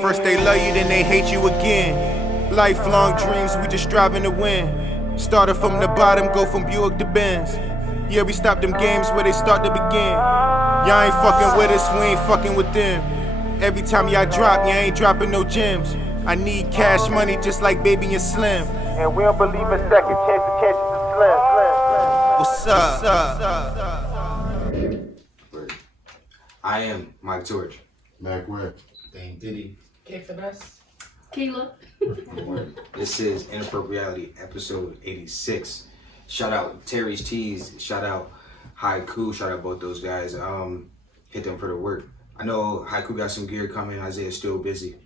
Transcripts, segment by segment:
First they love you, then they hate you again. Lifelong dreams, we just striving to win. Started from the bottom, go from Buick to Benz. Yeah, we stop them games where they start to begin. Y'all ain't fucking with us, we ain't fucking with them. Every time y'all drop, y'all ain't dropping no gems. I need cash money just like Baby and Slim. And we don't believe in second chances are slim. What's up? I am Mike George. Mac Webb. Dane Diddy. K Finesse. Kayla. This is Inappropreality, episode 86. Shout out Terry's Tees. Shout out Haiku. Shout out both those guys. Hit them for the work. I know Haiku got some gear coming. Isaiah's still busy.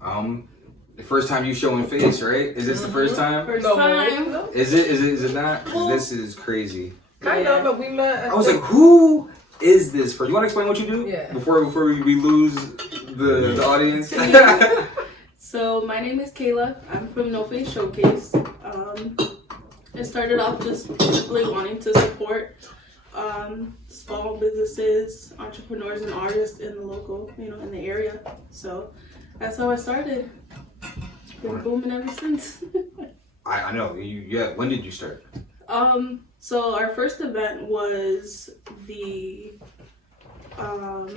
The first time you showing face, right? Is this the first time? First time. Is it not? 'Cause this is crazy. Kind of, but we met. I was like, who is this person? You want to explain what you do? Yeah. Before we lose the audience. So my name is Kayla. I'm from No Face Showcase. I started off just simply wanting to support small businesses, entrepreneurs, and artists in the local, in the area. So that's how I started. Been booming ever since. I know. Yeah. When did you start? So our first event was the what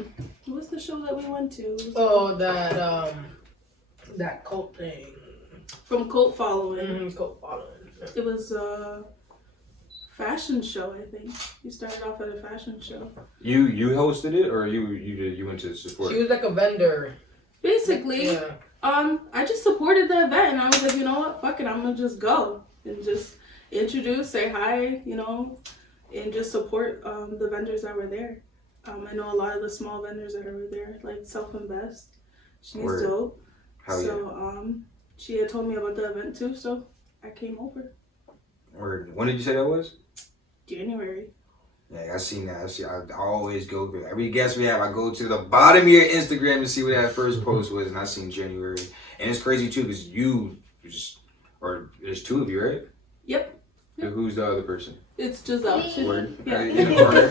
was the show that we went to? Oh, that cult thing. From Cult Following. Mm-hmm, cult following. It was a fashion show, I think. You started off at a fashion show. You hosted it, or you went to support? She was like a vendor. Basically, Yeah. I just supported the event, and I was like, you know what, fuck it, I'm gonna just go and just introduce, say hi, and just support the vendors that were there. I know a lot of the small vendors that are there, like Self Invest. She's Word. dope. Hell yeah. So she had told me about the event too, so I came over. Word. When did you say that was? January. Yeah, I seen that. I always go through every guest we have. I go to the bottom of your Instagram to see what that first post was, and I seen January. And it's crazy too, because there's two of you, right? Yep. Who's the other person? It's Giselle. Word. Yeah. In the corner.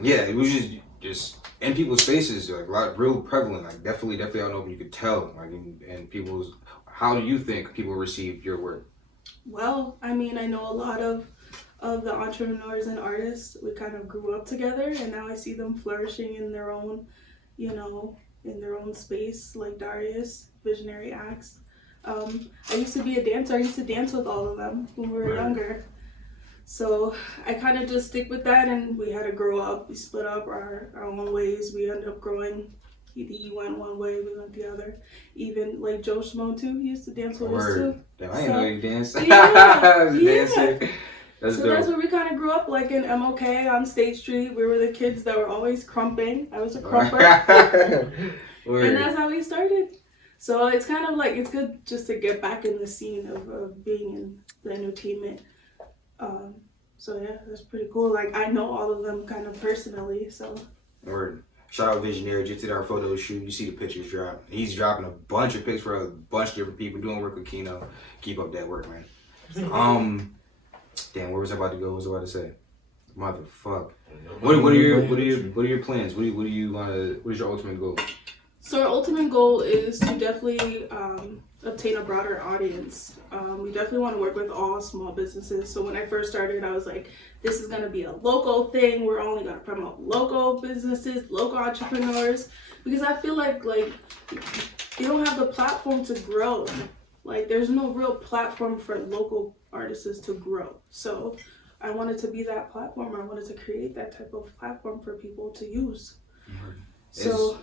Yeah, it was just in people's faces, like a lot, real prevalent. Like definitely, I don't know if you could tell. Like and people's. How do you think people received your work? Well, I mean, I know a lot of the entrepreneurs and artists. We kind of grew up together, and now I see them flourishing in their own, in their own space, like Darius, Visionary Acts. I used to be a dancer. I used to dance with all of them when we were younger. So I kind of just stick with that, and we had to grow up. We split up our own ways. We ended up growing. He went one way, we went the other. Even like Joe Schmo too, he used to dance with us too. Damn, I didn't know you danced. Yeah. That's so dope. that's where we kind of grew up, like in MOK on State Street. We were the kids that were always crumping. I was a crumper. And that's how we started. So it's kind of like, it's good just to get back in the scene of being in the entertainment. So yeah, that's pretty cool. Like I know all of them kind of personally, so. Word. Shout out Visionary, just did our photo shoot. You see the pictures drop. He's dropping a bunch of pics for a bunch of different people doing work with Kino. Keep up that work, man. Damn, where was I about to go? What was I about to say? Motherfuck. What are your plans? What is your ultimate goal? So our ultimate goal is to definitely obtain a broader audience. We definitely want to work with all small businesses. So when I first started, I was like, this is going to be a local thing. We're only going to promote local businesses, local entrepreneurs, because I feel like you don't have the platform to grow. Like there's no real platform for local artists to grow. So I wanted to be that platform. I wanted to create that type of platform for people to use. So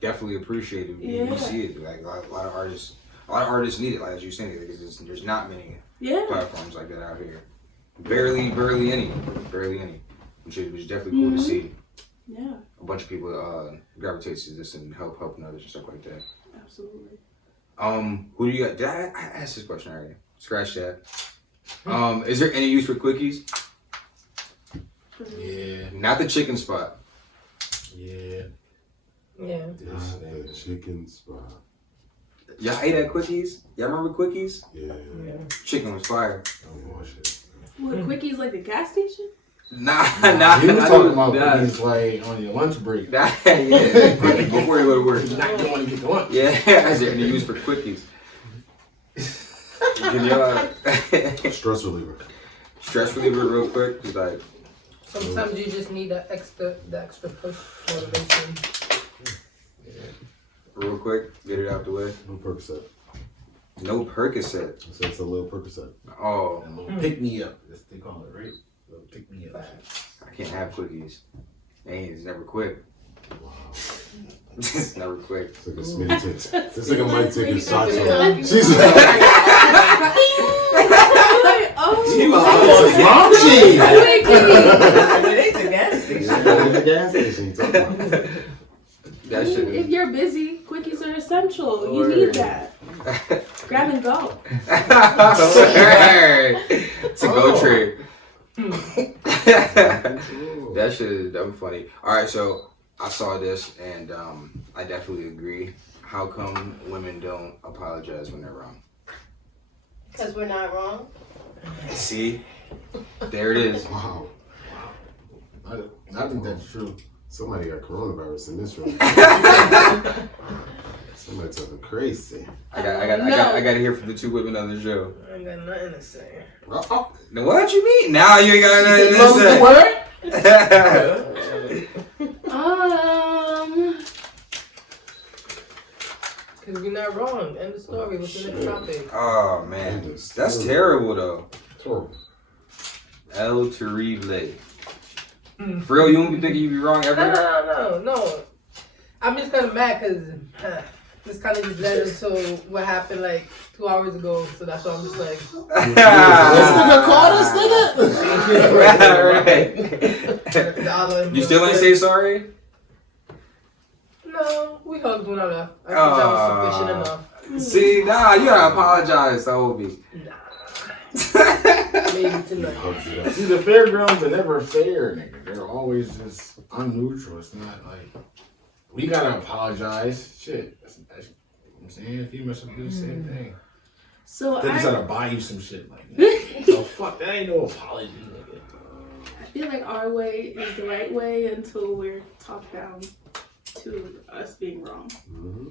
definitely appreciate it. You see it. Like a lot of artists need it. Like as you're saying, there's not many platforms like that out here. Barely any. Which is definitely cool to see. Yeah. A bunch of people gravitate to this and helping others and stuff like that. Absolutely. Who do you got? Did I asked this question already? Scratch that. Is there any use for quickies? Yeah. Not the chicken spot. Yeah. Yeah. The chicken spot. Y'all ate at Quickies? Y'all remember Quickies? Yeah. Chicken was fire. Don't wash it. What, Quickies like the gas station? Nah. You was talking about nah. cookies like on your lunch break. Yeah, before you go to work. You're not going to get the lunch. Yeah, as they're used for quickies. Can y'all Stress reliever. stress reliever real quick? Just like Sometimes you just need the extra push motivation. real quick, get it out the way. No Percocet. No Percocet. So it's a little Percocet. Oh, A little pick me up. That's what they call it, right? A little pick me up. I can't have quickies. It's never quick. Wow. It's never quick. It's like a Smitty take. It's like a Mike taking shots Yeah. off. She's like, She was on It ain't the gas station. at the gas station. You talking about. That If shit you're busy, quickies are essential. You Word. need that. Grab and go. to go trade. That shit is dumb funny. Alright, so I saw this and I definitely agree. How come women don't apologize when they're wrong? Because we're not wrong. See? There it is. Wow. I think that's true. Somebody got coronavirus in this room. Somebody talking crazy. I got to hear from the two women on the show. I ain't got nothing to say. Oh, Now, what you mean? Now you ain't got nothing to say. Because we're not wrong. End of story. What's the next topic? Oh man, that's terrible though. Terrible. El terrible. For real, you won't be thinking you be wrong ever? No. I'm just kind of mad because this kind of just led into what happened like 2 hours ago. So that's why I'm just like. This nigga called us, nigga. Right. You still ain't say sorry? No, we hugged when I left. I think that was sufficient enough. See, nah, you gotta apologize to Obi. Maybe tonight. See, the fair girls are never fair, nigga. They're always just unneutral. It's not like we gotta apologize. Shit, that's what I'm saying. If you mess up, do the same thing. So They just I gotta buy you some shit like that. Oh fuck, that ain't no apology, nigga. feel like our way is the right way until we're talked down to us being wrong. Mm-hmm.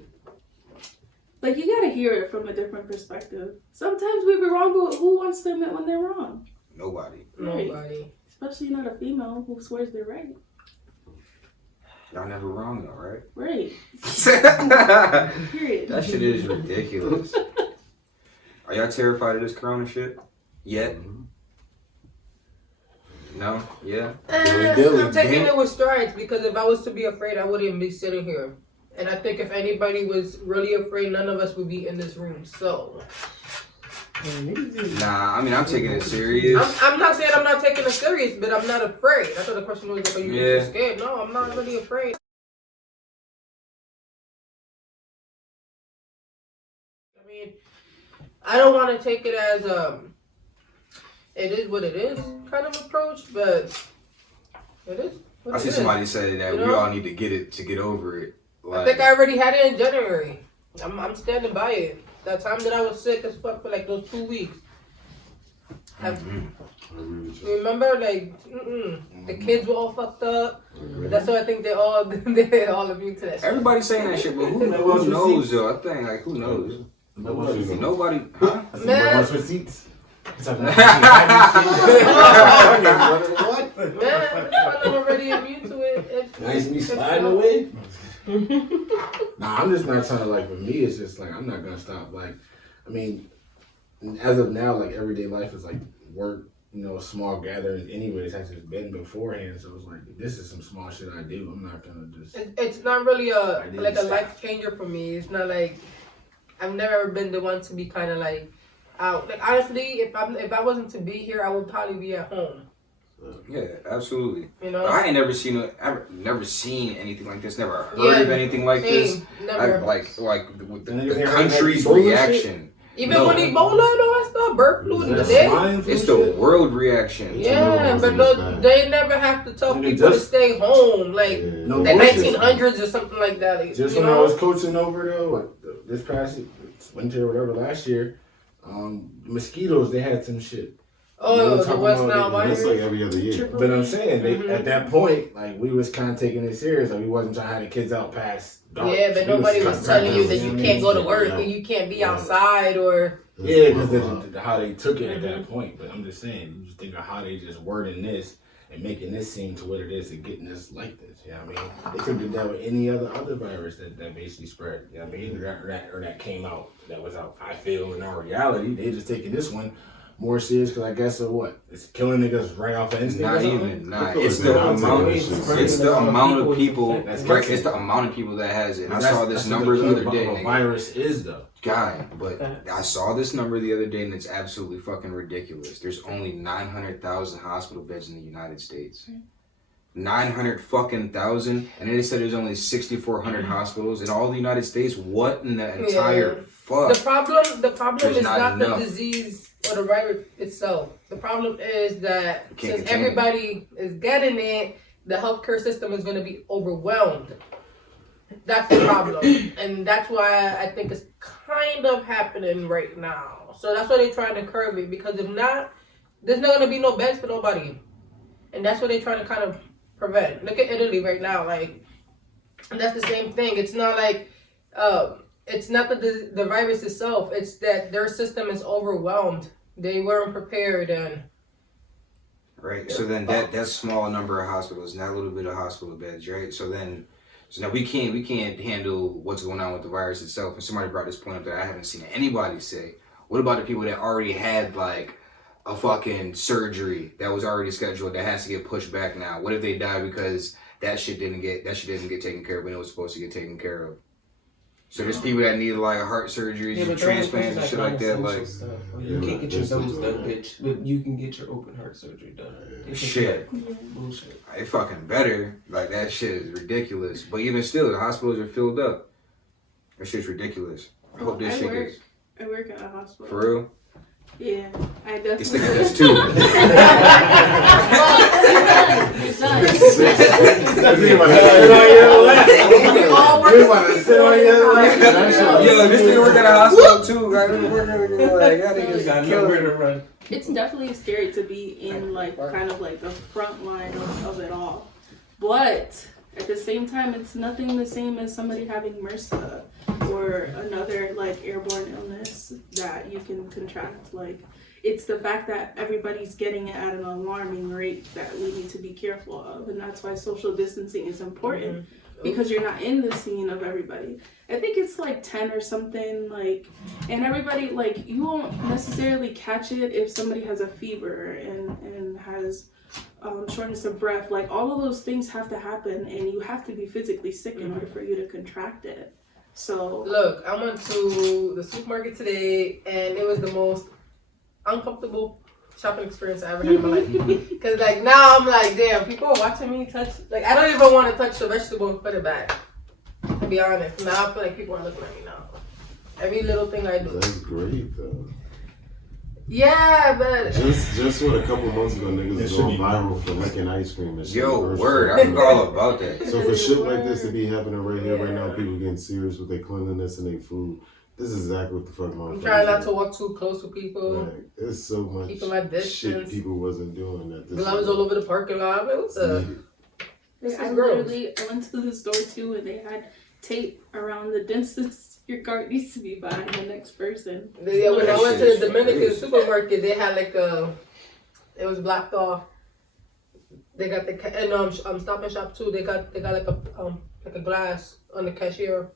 Like, you gotta hear it from a different perspective. Sometimes we be wrong, but who wants to admit when they're wrong? Nobody. Nobody. Especially not a female who swears they're right. Y'all never wrong though, right? Right. Period. That shit is ridiculous. Are y'all terrified of this corona shit? Yet? No? Yeah? I'm taking it with strides because if I was to be afraid, I wouldn't be sitting here. And I think if anybody was really afraid, none of us would be in this room. So. Nah, I mean, I'm taking it serious. I'm not saying I'm not taking it serious, but I'm not afraid. I thought the question was, are you scared? No, I'm not really afraid. I mean, I don't want to take it as it is what it is kind of approach, but it is what I it see is. somebody say that You we know? all need to get it to get over it. I think I already had it in January. I'm standing by it. That time that I was sick as fuck for like those 2 weeks. Remember, like, the kids were all fucked up. That's why I think they're all immune to that shit. Everybody's saying that shit, but who knows, though? I think, like, who knows? Nobody, huh? Man. For seats. Man, I'm already immune to it. Nice me sliding away. Nah, I'm just not trying to, like, for me, it's just like, I'm not gonna stop. Like, I mean, as of now, like, everyday life is like work, you know, small gatherings anyways, has just been beforehand. So it's like, this is some small shit I do. I'm not gonna just. It's not really a life changer for me. It's not like, I've never been the one to be kind of like out. Like, honestly, if I wasn't to be here, I would probably be at home. Yeah, absolutely. You know, I ain't never seen anything like this. Never heard of anything like this. Never. Like the country's reaction. Even when Ebola and all that stuff, bird flu in the day. It's the world reaction. Yeah, but no, they never have to tell people to stay home, like the 1900s or something like that. Just when I was coaching over though, like this past winter or whatever last year, mosquitoes, they had some shit. Oh, the talking West about Nile it. virus. That's like every other year. But I'm saying, at that point, like, we was kind of taking it serious. Like, we wasn't trying to have the kids out past dark. Yeah, but nobody was telling you that you can't go to work Yeah. and you can't be outside or. Yeah, because how they took it at that point. But I'm just saying, you just think of how they just wording this and making this seem to what it is and getting this like this. You know what I mean? They could do that with any other virus that basically spread. You know what I mean? Or that came out, that was out. I feel in our reality, they just taking this one more serious because I guess of what? It's killing niggas right off the instinct. Not or something? even. Nah, feel it's like the they're not amount. taking that shit It's the amount of people. That's Right, catchy. it's the amount of people that has it. And I That's- saw this that's number what the other key day. of a Nigga. virus is though. Guy, but I saw this number the other day and it's absolutely fucking ridiculous. There's only 900,000 hospital beds in the United States. 900 fucking thousand, and they said there's only 6,400 hospitals in all the United States. What in the entire fuck? The problem There's is not not enough. the disease or the virus itself. The problem is that Can't since contain it. everybody is getting it, the healthcare system is going to be overwhelmed. That's the problem, and that's why I think it's kind of happening right now. So that's why they're trying to curb it, because if not, there's not going to be no beds for nobody, and that's what they're trying to kind of prevent. Look at Italy right now, like, and that's the same thing. It's not like, it's not the virus itself. It's that their system is overwhelmed. They weren't prepared, and Right. So then that small number of hospitals, and that little bit of hospital beds, right? So now we can't handle what's going on with the virus itself. And somebody brought this point up that I haven't seen anybody say. What about the people that already had like a fucking surgery that was already scheduled that has to get pushed back now? What if they die because that shit didn't get taken care of when it was supposed to get taken care of? So there's people that need like heart surgeries and transplants and shit like that. Like you can't get your nose done, bitch, but you can get your open heart surgery done. shit. Bullshit. It fucking better. Like that shit is ridiculous. But even still, the hospitals are filled up. That shit's ridiculous. I hope this shit gets I work at a hospital. for real. Yeah, I This definitely. nigga does too. It's done. Yo, this nigga work at a hospital too. Like, y'all niggas Got kill nowhere it. to run. It's definitely scary to be in like kind of like the front line of it all, but at the same time, it's nothing the same as somebody having MRSA or another like airborne illness that you can contract. Like, it's the fact that everybody's getting it at an alarming rate that we need to be careful of, and that's why social distancing is important. Because you're not in the scene of everybody. I think it's like 10 or something, like, and everybody, like, you won't necessarily catch it if somebody has a fever and has shortness of breath. Like, all of those things have to happen, and you have to be physically sick in order for you to contract it. So look, I went to the supermarket today, and it was the most uncomfortable shopping experience I ever had in my life. Because, like, now I'm like, damn, people are watching me touch. Like, I don't even want to touch the vegetable and put it back. To be honest. Now I feel like people are looking at me now. Every little thing I do. That's great though. Yeah, but. Just what a couple months ago niggas was going viral for licking ice cream and shit. Yo, word, I forgot all about that. So for shit like this to be happening right here, right now, people getting serious with their cleanliness and their food. This is exactly what the fuck my I'm trying not to walk too close to people. Like, there's so much Keeping my distance. shit people wasn't doing at this. Gloves all over the parking lot. Like, what the? This I is gross. I went to the store too, and they had tape around the distance your cart needs to be behind the next person. Yeah, when I went to the Shit is Dominican crazy. supermarket, they had like it was blocked off. They got and Stop and Shop too. They got like a glass on the cashier.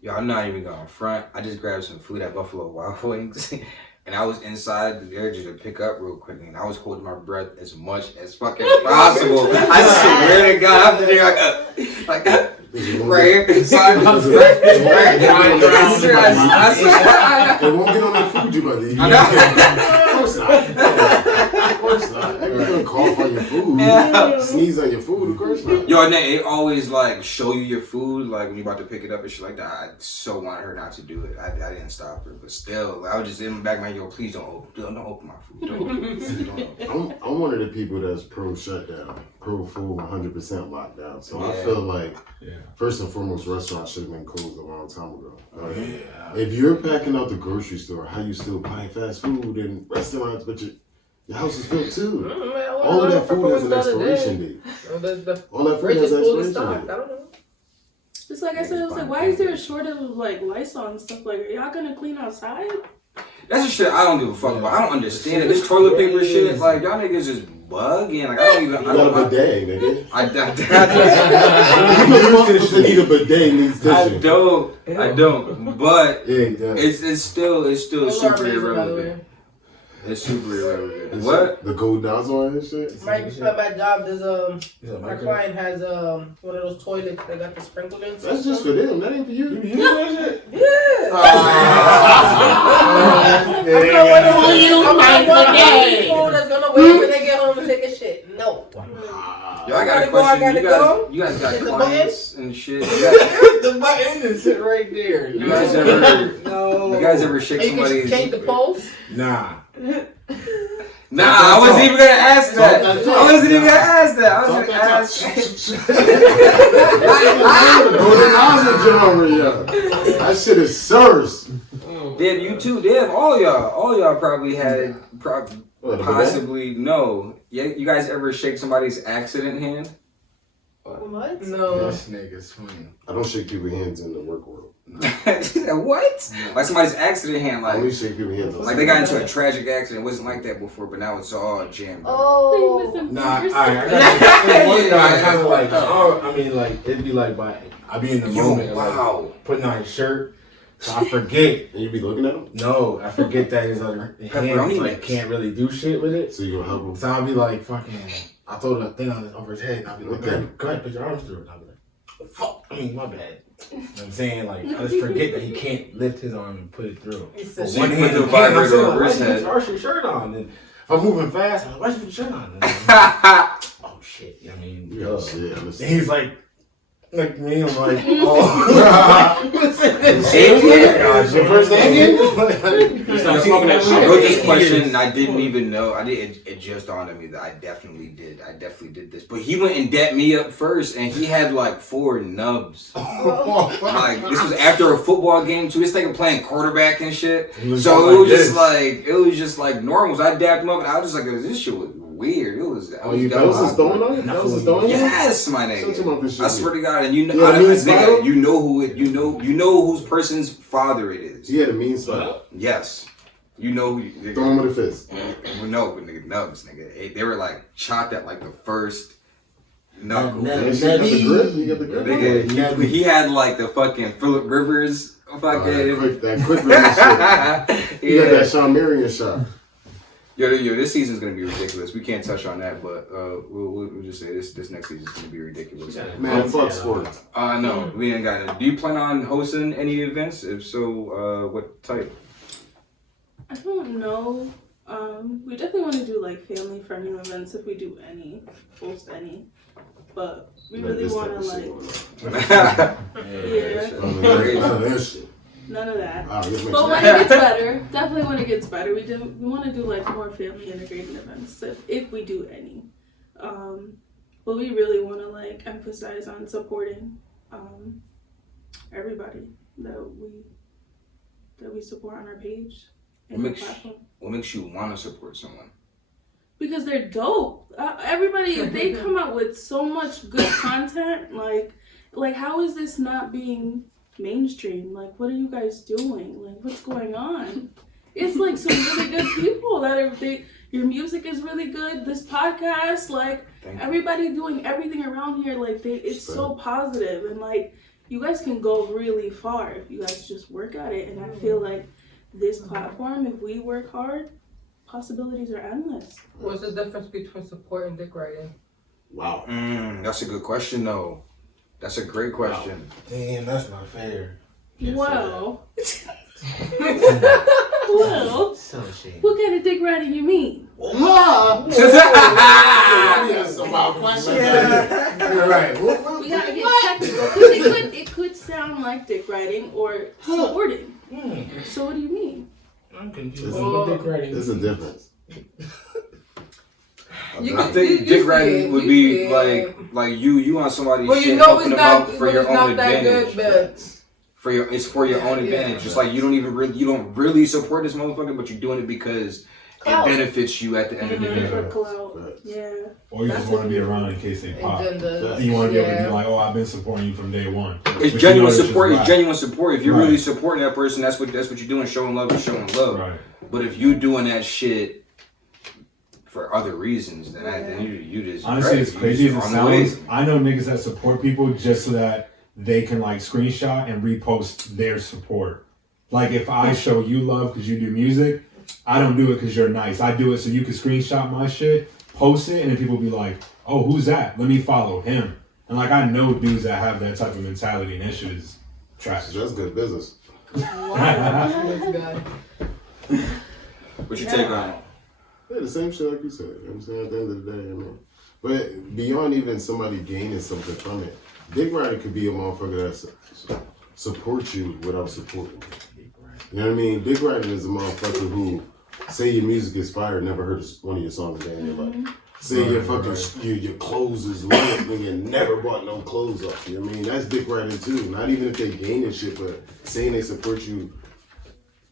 Yo, I'm not even going front. I just grabbed some food at Buffalo Wild Wings. And I was inside there just to pick up real quick. And I was holding my breath as much as fucking possible. I swear to God, after there, like right here. Inside. I They won't get on that food you about to eat. Of course not. Of course not. They're gonna cough on your food, sneeze on your food. Of course not. Yo, and they always like show you your food, like when you're about to pick it up and shit like that. I so wanted her not to do it. I didn't stop her, but still, I was just in the back of my head, yo, please don't open my food. Don't open my food. I'm one of the people that's pro shutdown, pro full 100% lockdown. So I Yeah. feel like, first and foremost, restaurants should have been closed a long time ago. If you're packing out the grocery store, how you still buying fast food in restaurants, but The house is filled too. Man, All of that food has an expiration date. All that food fridge has is an fully expiration stocked. I date. don't know. Just like I said, I was like, why is there a shortage of like Lysol and stuff? Like, are y'all gonna clean outside? That's the shit I don't give a fuck about. I don't understand it. This toilet paper shit, like y'all niggas just bugging. Like I don't even. You got a bidet, nigga. I need a bidet needs tissue. I don't. But Yeah, it's still Those are super amazing, by the way. irrelevant. It's super irrelevant. What? The gold nozzle and shit? My job, there's my client has one of those toilets that got the sprinkler in. That's just for them. That ain't for you. You use that shit? Yeah. I'm not one people that's gonna wait when they get home to take a shit. No. Yo, I got a question. You guys got Hit the clients and shit. The button is sit right there. You guys ever shake You can somebody's? change the pulse. Nah. Nah, I wasn't even gonna ask that. I wasn't even gonna ask that. I was gonna ask. That shit is serious. Damn, you too. Damn, all y'all probably had possibly no. Yeah, you guys ever shake somebody's accident hand? What? No. This nigga's funny. I don't shake people's hands in the work world. What? Like somebody's accident hand, I only like shake people's hands. they got into a tragic accident. It wasn't like that before, but now it's all jammed. Oh. Nah, I kind of like. Oh, I mean, like it'd be like I be in the moment, like, putting on his shirt, so I forget. And you be looking at him? No, I forget that his other hands like can't really do shit with it. So you gonna help him? So I'll be like, fucking. I throw the thing over his head, and I'll be like, Okay. go ahead, put your arms through it. And I'll be like, fuck. I mean, my bad. You know what I'm saying? Like, I just forget that he can't lift his arm and put it through. So you put the vibrator over his head. Why you shirt on? And if I'm moving fast, I'm like, why you put your shirt on? And oh shit! I mean, Yeah, duh. shit. And he's like me, I'm like, oh. Your first name? I wrote this question and I didn't even know. It just dawned on me that I definitely did this. But he went and dapped me up first, and he had like 4 nubs. Like this was after a football game too. This nigga playing quarterback and shit. So it was just like normal. So I dapped him up, and I was just like, this shit was weird. It was. That was his throwing on you? That was his throwing on you? Yes, my Shut your mouth and nigga. shit. I swear to God, and you know, nigga, you know who it. You know whose person's father it is. He had a mean spot. Yes. You know who. Throw him with a fist. No, but nigga, nubs, nigga. They were like chopped at like the first knuckle. You got the grip? You got the grip? Nigga, he had like the fucking Phillip Rivers fucking. That quick shit. He got that Sean Marion shot. Yo, this season's gonna be ridiculous. We can't touch on that, but we'll just say this next season's gonna be ridiculous. Man, fuck sports. No, we ain't got it. Do you plan on hosting any events? If so, what type? I don't know. We definitely want to do like family friendly events if we do any, host any. But we really want to like. None of that. But when it gets better, definitely when it gets better, we want to do like more family integrated events if we do any. But we really want to like emphasize on supporting everybody that we support on our page and the platform. What makes you want to support someone? Because they're dope. Everybody, they come out with so much good content. Like how is this not being mainstream? Like, what are you guys doing? Like, what's going on? It's like some really good people that are. Your music is really good. This podcast, like everybody doing everything around here, like it's so positive, and like you guys can go really far if you guys just work at it. And I feel like this platform, if we work hard, possibilities are endless. What's the difference between support and dick riding? Wow. That's a good question, though. That's a great question. Wow. Damn, that's not fair. Well, So shady. what kind of dick riding you mean? Right. We gotta get technical because it could sound like dick riding or supporting. So what do you mean? I'm confused. Dick riding. There's a difference. I think dick riding would be like you want somebody shit helping them out for your own advantage. It's for your own advantage. Just like you don't really support this motherfucker, but you're doing it because Clout. benefits you at the end of the day. For clout. Yeah. Or you just want to be around in case they pop. Agenda. And you want to be able to be like, oh, I've been supporting you from day one. It's But genuine you know support. It's right. genuine support. If you're Right. really supporting that person, that's what you're doing. Showing love is showing love. Right. But if you doing that shit for other reasons, then you just honestly, it's crazy as it on the way. sounds. I know niggas that support people just so that they can like screenshot and repost their support. Like if I show you love because you do music, I don't do it because you're nice. I do it so you can screenshot my shit, post it, and then people be like, "Oh, who's that? Let me follow him." And like I know dudes that have that type of mentality, and that shit is trash. That's good business. This guy. What's your take on it? Yeah, the same shit like you said. You know what I'm saying? At the end of the day, I mean. But beyond even somebody gaining something from it, Dick Rider could be a motherfucker that supports you without supporting you. You know what I mean? Dick Rider is a motherfucker who say your music is fire, never heard one of your songs a day in your life. Say your fucking your clothes is lit, nigga, never bought no clothes off. You know what I mean? That's Dick Rider too. Not even if they gaining shit, but saying they support you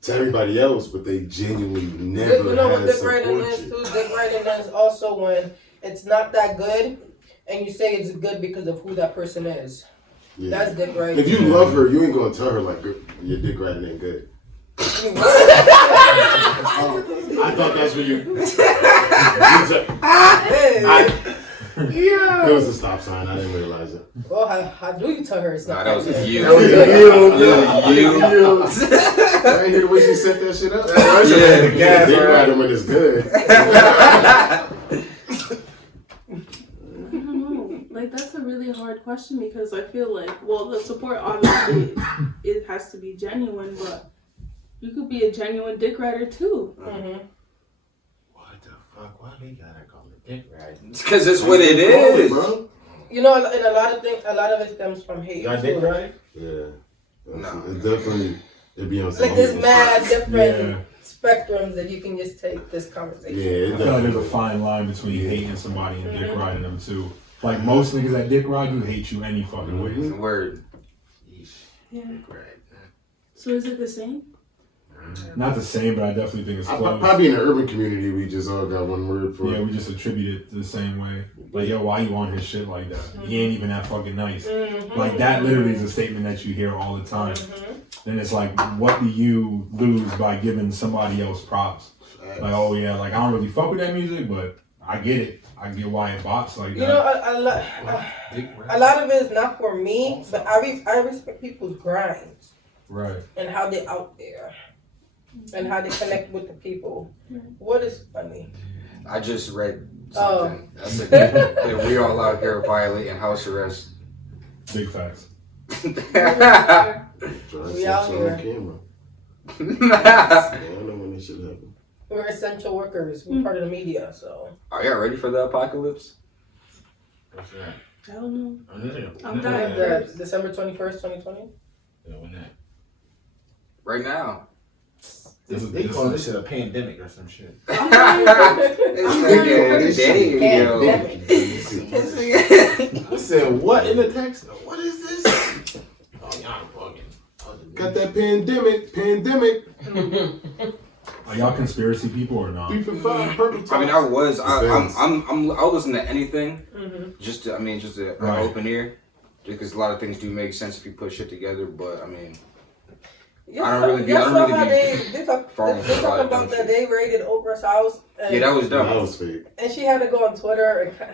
to everybody else, but they genuinely never You know what has Dick Writing support is you. too? Dick Writing is also when it's not that good and you say it's good because of who that person is. Yeah. That's Dick Writing. If you love her, you ain't gonna tell her like your Dick Writing ain't good. I thought that's what you. It was a stop sign. I didn't realize it. Well, how do you tell her it's not That was good? you. That was you. I ain't hear the way she set that shit up. Yeah, Dick Writing when it's good. I don't know. Like that's a really hard question because I feel like, well, the support obviously it has to be genuine, but you could be a genuine dick rider too. Mm-hmm. What the fuck? Why they gotta call it dick riding? Because that's what it is. Bro. You know, and a lot of it stems from hate. Y'all dick too. riding? Yeah. No. It definitely, it be on some Like there's other mad shit. different spectrums that you can just take this conversation. Yeah, it I feel like there's a definitely. fine line between hating somebody and dick riding them too. Like most niggas that dick ride you hate you any fucking way. Word. Yeah. Dick riding. So is it the same? Not the same, but I definitely think it's close. Probably in the urban community, we just all got one word for Yeah, it. we just attribute it the same way. Like, yo, why you on his shit like that? He ain't even that fucking nice. Like, that literally is a statement that you hear all the time. Then it's like, what do you lose by giving somebody else props? Like, oh yeah, like, I don't really fuck with that music, but I get it. I get why it bops like that. You know, a lot of it is not for me, but I respect people's grinds Right. and how they're out there and how they connect with the people. What is funny? I just read something. I said that we are allowed here violating house arrest. Big facts. We out here. On camera. Yeah, I know when this shit happen. We're essential workers. We're part of the media, so. Are y'all ready for the apocalypse? What's that? I don't know. I'm dying. dying. The December 21st, 2020? Yeah, when that? Right now. They call this shit a pandemic or some shit. There I said, what in the text? What is this? Oh, y'all bugging. Got that pandemic. Are y'all conspiracy people or not? 355, perfect. I mean, I was. Depends. I'll listen to anything. Just to an Right. open ear. Because a lot of things do make sense if you put shit together. But I mean, They following talk the about that shit. they raided Oprah's house. And, Yeah, that was That dumb. was fake. and she had to go on Twitter and.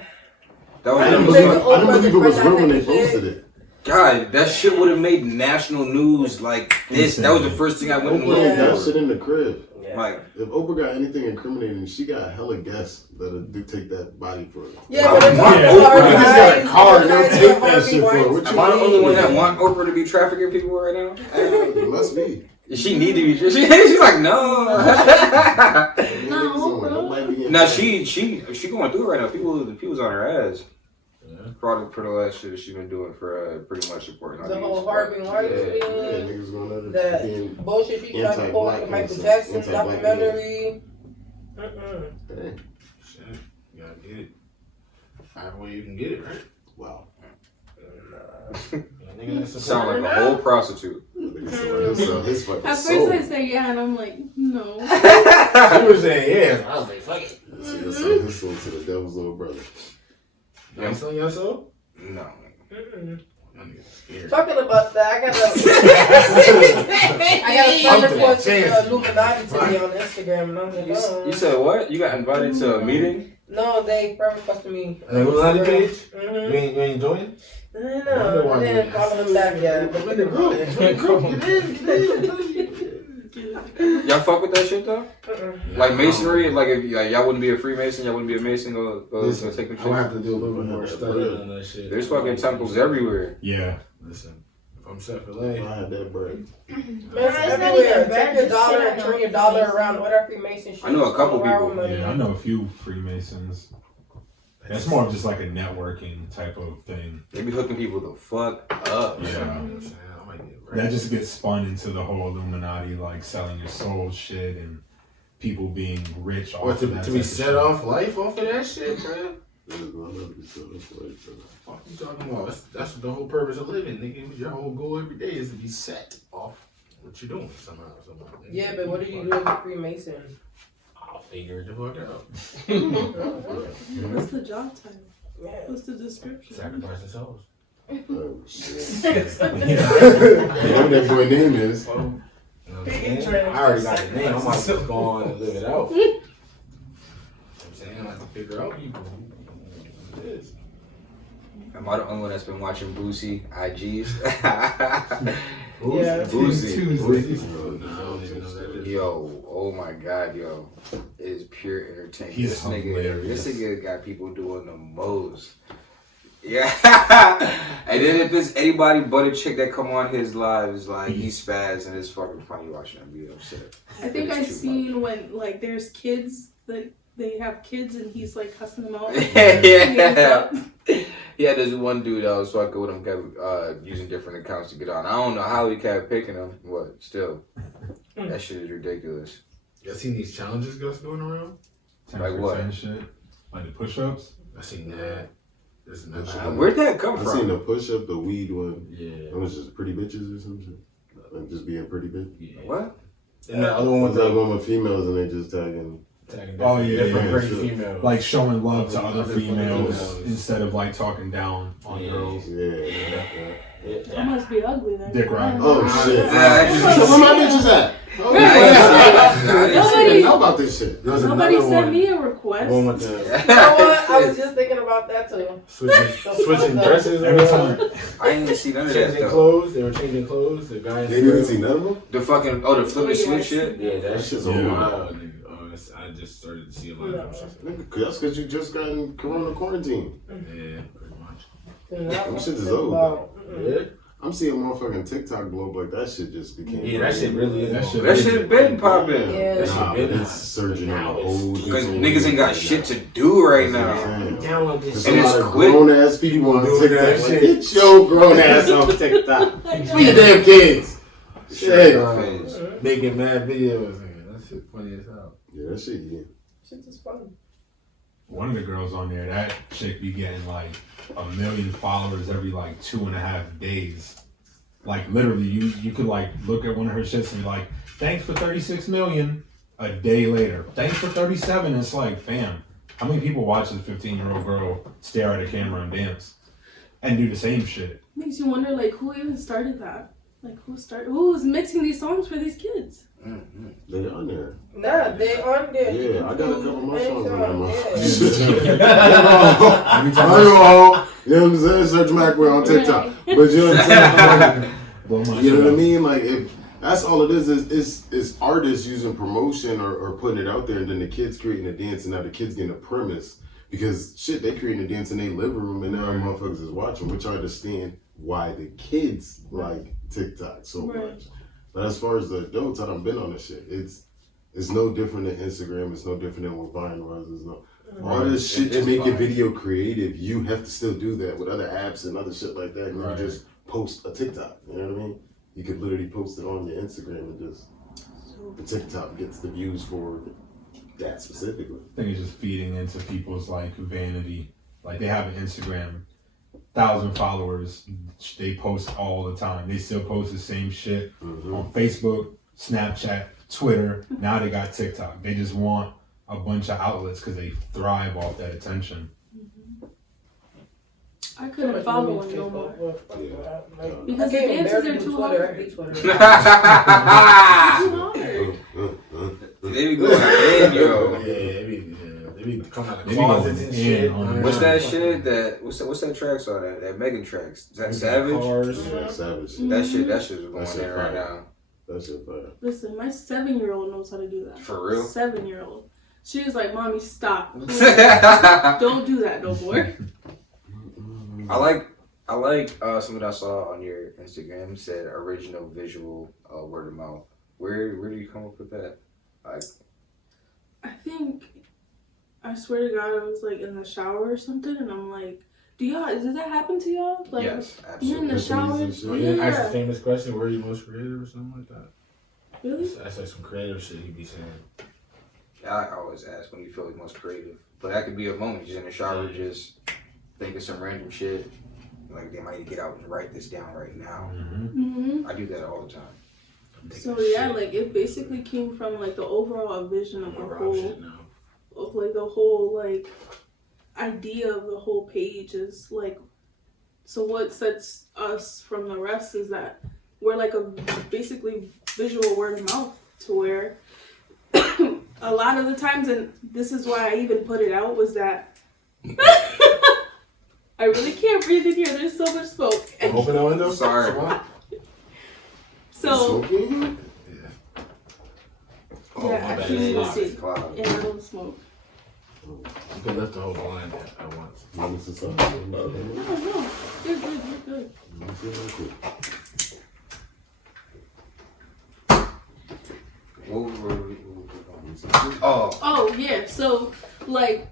That was I didn't dumb. believe it was real when they posted it. God, that shit would have made national news like this. That was the first thing I went and Oprah ain't got looked shit in the crib. Yeah. Like, If Oprah got anything incriminating, she got hella guests that'll take that body for her. Yeah, but it's Yeah. not You just got a car and they'll take that shit for her. What am you I the only one that mean? want Oprah to be trafficking people right now? It must be. She need to be. She's like, no. Now she going through it right now. People's on her ass. For the last shit that she's been doing for pretty much supporting The whole Harvey Weinstein, Niggas going out there that being bullshit she tried to pull with the Michael Jackson documentary. Hey, Shit, you gotta get it. However way you can get it, right? wow. Nigga, that's Sound like a whole prostitute. They His fucking At first soul. I say yeah, and I'm like, no. She was saying yes. I was like, fuck it. He'll sell his soul to the devil's little brother. You ain't selling your soul? No. My nigga's scared. Talking about that, I got a friend request to Illuminati today on Instagram, and I'm like, oh. You said what? You got invited to a meeting? No, they friend requested me. An Illuminati page? Mm-hmm. You ain't join? No, I didn't call them back yet. I'm in the group. Y'all fuck with that shit though? Like masonry, like if y'all wouldn't be a Freemason, y'all wouldn't be a Mason, go take them I would have shit. to do a little bit more study on that shit. There's fucking temples everywhere. Yeah. Listen, if I'm set for If life, I had that bread. It's not everywhere. even bad, Take your just dollar sit and down turn your and dollar Freemason. around. Whatever Freemason shit. I know a couple people. Yeah, I know a few Freemasons. That's more of just like a networking type of thing. They be hooking people the fuck up. Yeah. I might get That just gets spun into the whole Illuminati, like selling your soul shit and people being rich off Or of that. to type be of set shit. off life off of that shit, bro? I'll never be so afraid for that. What you talking about? That's the whole purpose of living, nigga. Your whole goal every day is to be set off what you're doing somehow. Nigga. Yeah, but what do you do as a Freemason? I'll figure it the fuck out. What's the job title? Yeah. What's the description? Sacrificing souls. Oh, shit. Whatever that boy name is. You know what I'm saying? I already got the name. I'm about to go on and live it out. You know what I'm saying? I have to figure out people. Who it is. Am I the only one that's been watching Boosie IGs? Yeah. Boosie. No, I don't even know who that is. Yo, oh my god, yo. It is pure entertainment. He's This hilarious. nigga got people doing the most. Yeah. And then if it's anybody but a chick that come on his live, it's like he spaz and it's fucking funny watching him be upset. I think It's I've too seen when like there's kids that they have kids and he's like cussing them out. Yeah. He had this one dude that was fucking with him, kept using different accounts to get on. I don't know how he kept picking him, but still, that shit is ridiculous. You seen these challenges Gus doing around? 10% Like what? shit? Like the push-ups? I seen that. There's another shit. Where'd that come I seen from? the push up, the weed one. Yeah. That was just pretty bitches or something. Like just being pretty bitch. Yeah. What? And the other one One's was that one with females and they just tagging. tagging Oh, yeah, different yeah, pretty sure. females. Like showing love to other Other females females. instead of like talking down on Yeah. girls. Yeah. I must be ugly then. Dick riding. Oh shit. Yeah. So where my bitches at? Oh, Nobody- I didn't know about this shit. There was Nobody another sent one. me a request. One with the You know what? I was just thinking about that too. switching dresses. Every time. I ain't even see none of that Changing though. clothes. They were changing clothes. The guy. They didn't see none of them? The fucking the flip and switch shit. Yeah, that shit's Yeah. wild, nigga. Oh, I just started to see a lot of them. Nigga, that's because you just got in Corona quarantine. Yeah, pretty much. Them shit is old, though. Yeah. I'm seeing motherfucking TikTok blow up like that shit just became. Yeah, that shit really is. That shit- That shit been popping. Yeah. That shit Nah, been but hot. it's surging on a whole Because different niggas ain't got way shit now. to do right That's what now. I'm saying. Download There's this a And it's lot of quick. grown ass people on Doing TikTok. that Like, shit. get your grown ass off TikTok. Be your damn kids. Shit. Face. making mad videos. Nigga. That shit funny as hell. Yeah, that shit, yeah. Shit's just fun. One of the girls on there, that chick be getting like 1 million followers every like 2.5 days. Like literally, you could like look at one of her shits and be like, "Thanks for 36 million." A day later, "Thanks for 37." It's like, fam, how many people watch a 15-year-old girl stare at a camera and dance and do the same shit? Makes you wonder like who even started that? Like who's mixing these songs for these kids? They on there. Nah, they on there. You Yeah, can I got a do couple more things songs on on there. there. Every time I know, you know what I'm saying? Search Macwell on TikTok. But you know what I'm saying? blow my You know shit what I up. mean? Like, if that's all it is artists using promotion or putting it out there, and then the kids creating a dance, and now the kids getting a premise. Because shit, they creating a dance in their living room, and now motherfuckers is watching, which I understand why the kids like TikTok so much. But as far as the adults, I done been on this shit. It's no different than Instagram. It's no different than what Vine was. It's no all this shit to make your video creative. You have to still do that with other apps and other shit like that. And you just post a TikTok. You know what I mean? You could literally post it on your Instagram and just the TikTok gets the views for that specifically. I think it's just feeding into people's like vanity. Like they have an Instagram 1,000 followers. They post all the time. They still post the same shit on Facebook, Snapchat, Twitter. Now they got TikTok. They just want a bunch of outlets because they thrive off that attention. I couldn't follow him no more. Because Because the dances are too hard. They be going in, yo. Yeah, they be coming out of They be closets going and in shit. on What's that shit? What's that track song? That Megan tracks? Is that Savage? Cars. Yeah, savage. That shit's going That shit in right fire. now. That shit fire. Listen, my 7-year-old knows how to do that. For real? 7-year-old. She was like, "Mommy, stop. Please. I Don't do that no more." like something I saw on your Instagram said original visual word of mouth. Where do you come up with that? Like, I think, I swear to God, I was like in the shower or something, and I'm like, does that happen to y'all? Like, yes, you're in the absolutely. shower? You didn't ask the Yeah. famous question, where are you most creative or something like that? Really? That's like some creative shit you be saying. I always ask when you feel the most creative, but that could be a moment just in the shower, just thinking some random shit. Like, they might need to get out and write this down right now. Mm-hmm. I do that all the time. So yeah, like it basically came from like the overall vision of the whole, like idea of the whole page is like, so what sets us from the rest is that we're like a basically visual word of mouth, to where a lot of the times, and this is why I even put it out, was that I really can't breathe in here. There's so much smoke. Open the window. Sorry. So Yeah. Oh, yeah, my I bad. can't even It's see. cloud. And I don't smoke. You can lift the whole blind at once. No, no, you're good. Oh yeah, so like,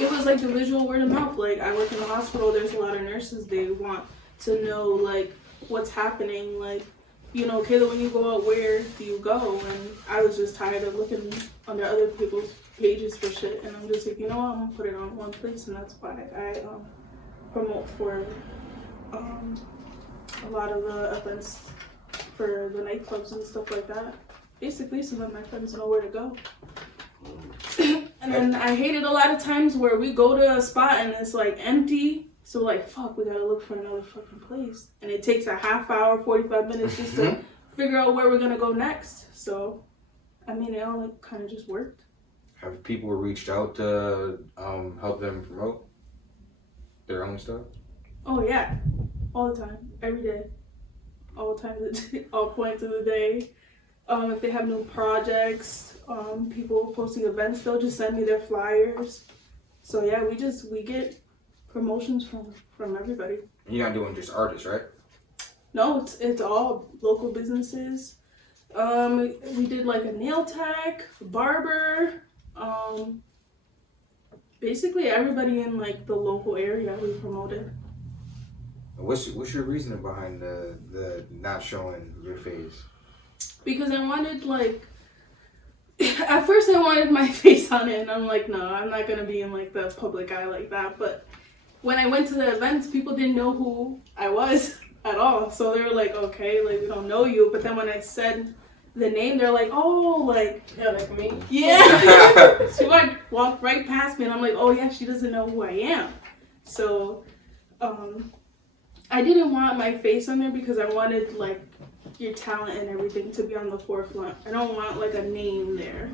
it was like the visual word of mouth. Like, I work in the hospital. There's a lot of nurses. They want to know like what's happening. Like, you know, Kayla, when you go out, where do you go? And I was just tired of looking under other people's pages for shit. And I'm just like, you know what? I'm gonna put it on one place, and that's why I promote for a lot of the events for the nightclubs and stuff like that. Basically, so that my friends know where to go. And then I hate it a lot of times where we go to a spot and it's like empty. So like, fuck, we gotta look for another fucking place. And it takes a half hour, 45 minutes just to figure out where we're gonna go next. So, I mean, it all like, kind of just worked. Have people reached out to help them promote their own stuff? Oh yeah, all the time, every day, all times of the day, all points of the day. If they have new projects, people posting events, they'll just send me their flyers. So yeah, we get promotions from everybody. And you're not doing just artists, right? No, it's all local businesses. We did like a nail tech, barber, basically everybody in like the local area we promoted. What's your reasoning behind the not showing your face? Because I wanted like, at first I wanted my face on it, and I'm like, no, I'm not gonna be in like the public eye like that. But when I went to the events, people didn't know who I was at all. So they were like, okay, like we don't know you. But then when I said the name, they're like, oh, like, Yeah, like me. yeah. She walked right past me, and I'm like, oh yeah, she doesn't know who I am. So, I didn't want my face on there because I wanted like your talent and everything to be on the forefront. I don't want like a name there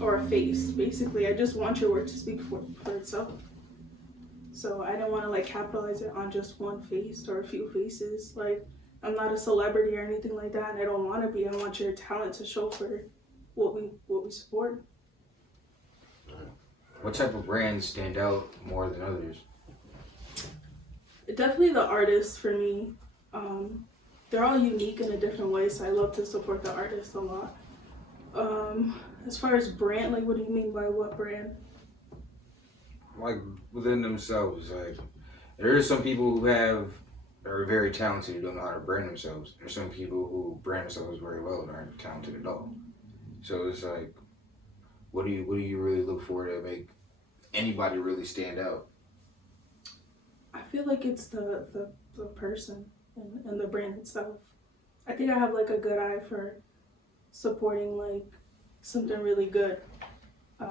or a face. Basically, I just want your work to speak for itself. So I didn't want to like capitalize it on just one face or a few faces. Like, I'm not a celebrity or anything like that, and I don't want to be. I want your talent to show for what we support. What type of brands stand out more than others? Definitely the artists for me. They're all unique in a different way, so I love to support the artists a lot. As far as brand, like, what do you mean by what brand? Like within themselves, like there are some people who are very talented who don't know how to brand themselves. There's some people who brand themselves very well and aren't talented at all. So it's like, what do you really look for to make anybody really stand out? I feel like it's the person and the brand itself. I think I have like a good eye for supporting like something really good. I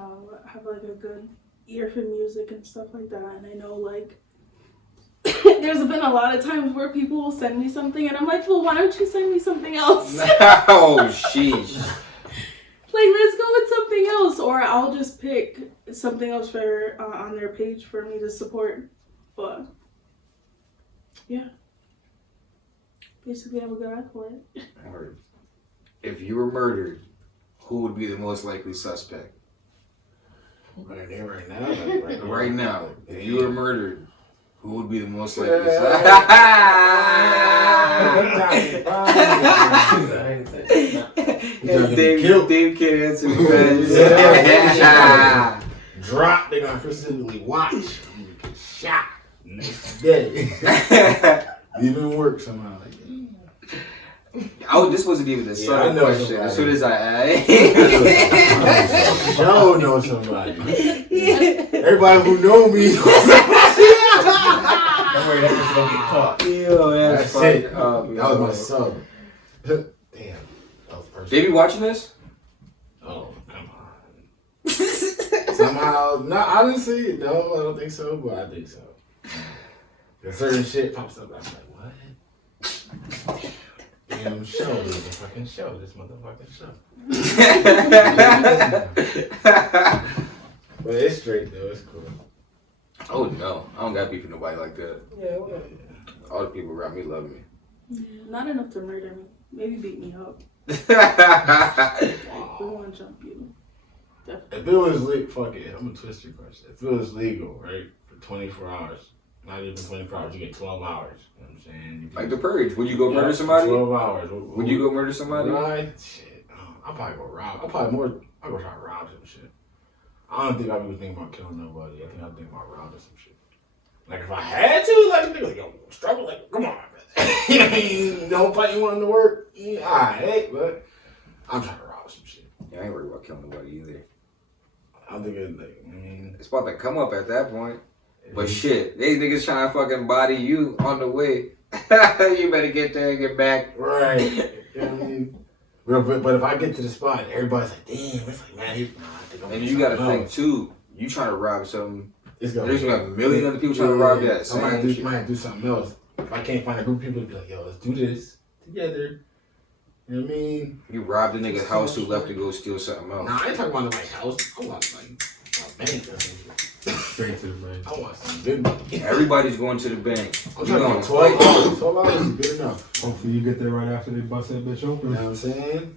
have like a good ear for music and stuff like that, and I know like there's been a lot of times where people will send me something and I'm like, well, why don't you send me something else? Oh, sheesh. Like, let's go with something else, or I'll just pick something else for on their page for me to support. But yeah, basically, I have a good eye for it. Word. If you were murdered, who would be the most likely suspect? Right there, right now. Like, Right now, if you were murdered, who would be the most likely Dave can't answer the Drop, they're gonna specifically watch. I'm gonna get shot next day. Even work somehow. Oh, this wasn't even a subtle question. Somebody. As soon as I Joe knows somebody. Everybody who know me. Don't worry, that was gonna get caught. Yo, That's it. That was my sub. Damn. That was personal. They be watching this? Oh, come on. Somehow, no, honestly, no, I don't think so, but I think so. There's certain shit pops up, I'm like, what? Damn show, this is a fucking show, this motherfucking show. But it's straight though, it's cool. Oh no, I don't got beef with nobody like that. Yeah, whatever. All the people around me love me. Yeah, not enough to murder me. Maybe beat me up. We won't jump you. Definitely. If it was legal, fuck it, I'm gonna twist your question. If it was legal, right, for 24 hours, not even 24 hours, you get 12 hours. You know what I'm saying? Like the purge. Would you go murder somebody? 12 hours. Would you go murder somebody? Right? Shit. I'll probably go rob. I'll go try to rob some shit. I don't think I would think about killing nobody. I think I'd think about robbing some shit. Like if I had to, like, nigga, like, yo, struggle, like, come on, you know what I mean? Don't fight you wanting to work. Yeah, alright, but I'm trying to rob some shit. Yeah, I ain't worried about killing nobody either. I'm thinking, like, I mean, It's about to come up at that point. But shit, these niggas trying to fucking body you on the way. You better get there and get back. right. You know what I mean? But if I get to the spot, everybody's like, damn, it's like, man, I think I'm And you gotta think too, you trying to rob something. There's There's gonna be a million other people trying to rob that. I might Same do something else. If I can't find a group of people to be like, yo, let's do this together. You know what I mean? You robbed a nigga's house who left to go steal something else. Nah, I ain't talking about like house. I want like a bank or something. Straight to the bank. I want some good money. Everybody's going to the bank. I'm You trying to gonna get 12 hours. 12 hours is good enough. Hopefully you get there right after they bust that bitch You open. know what I'm saying?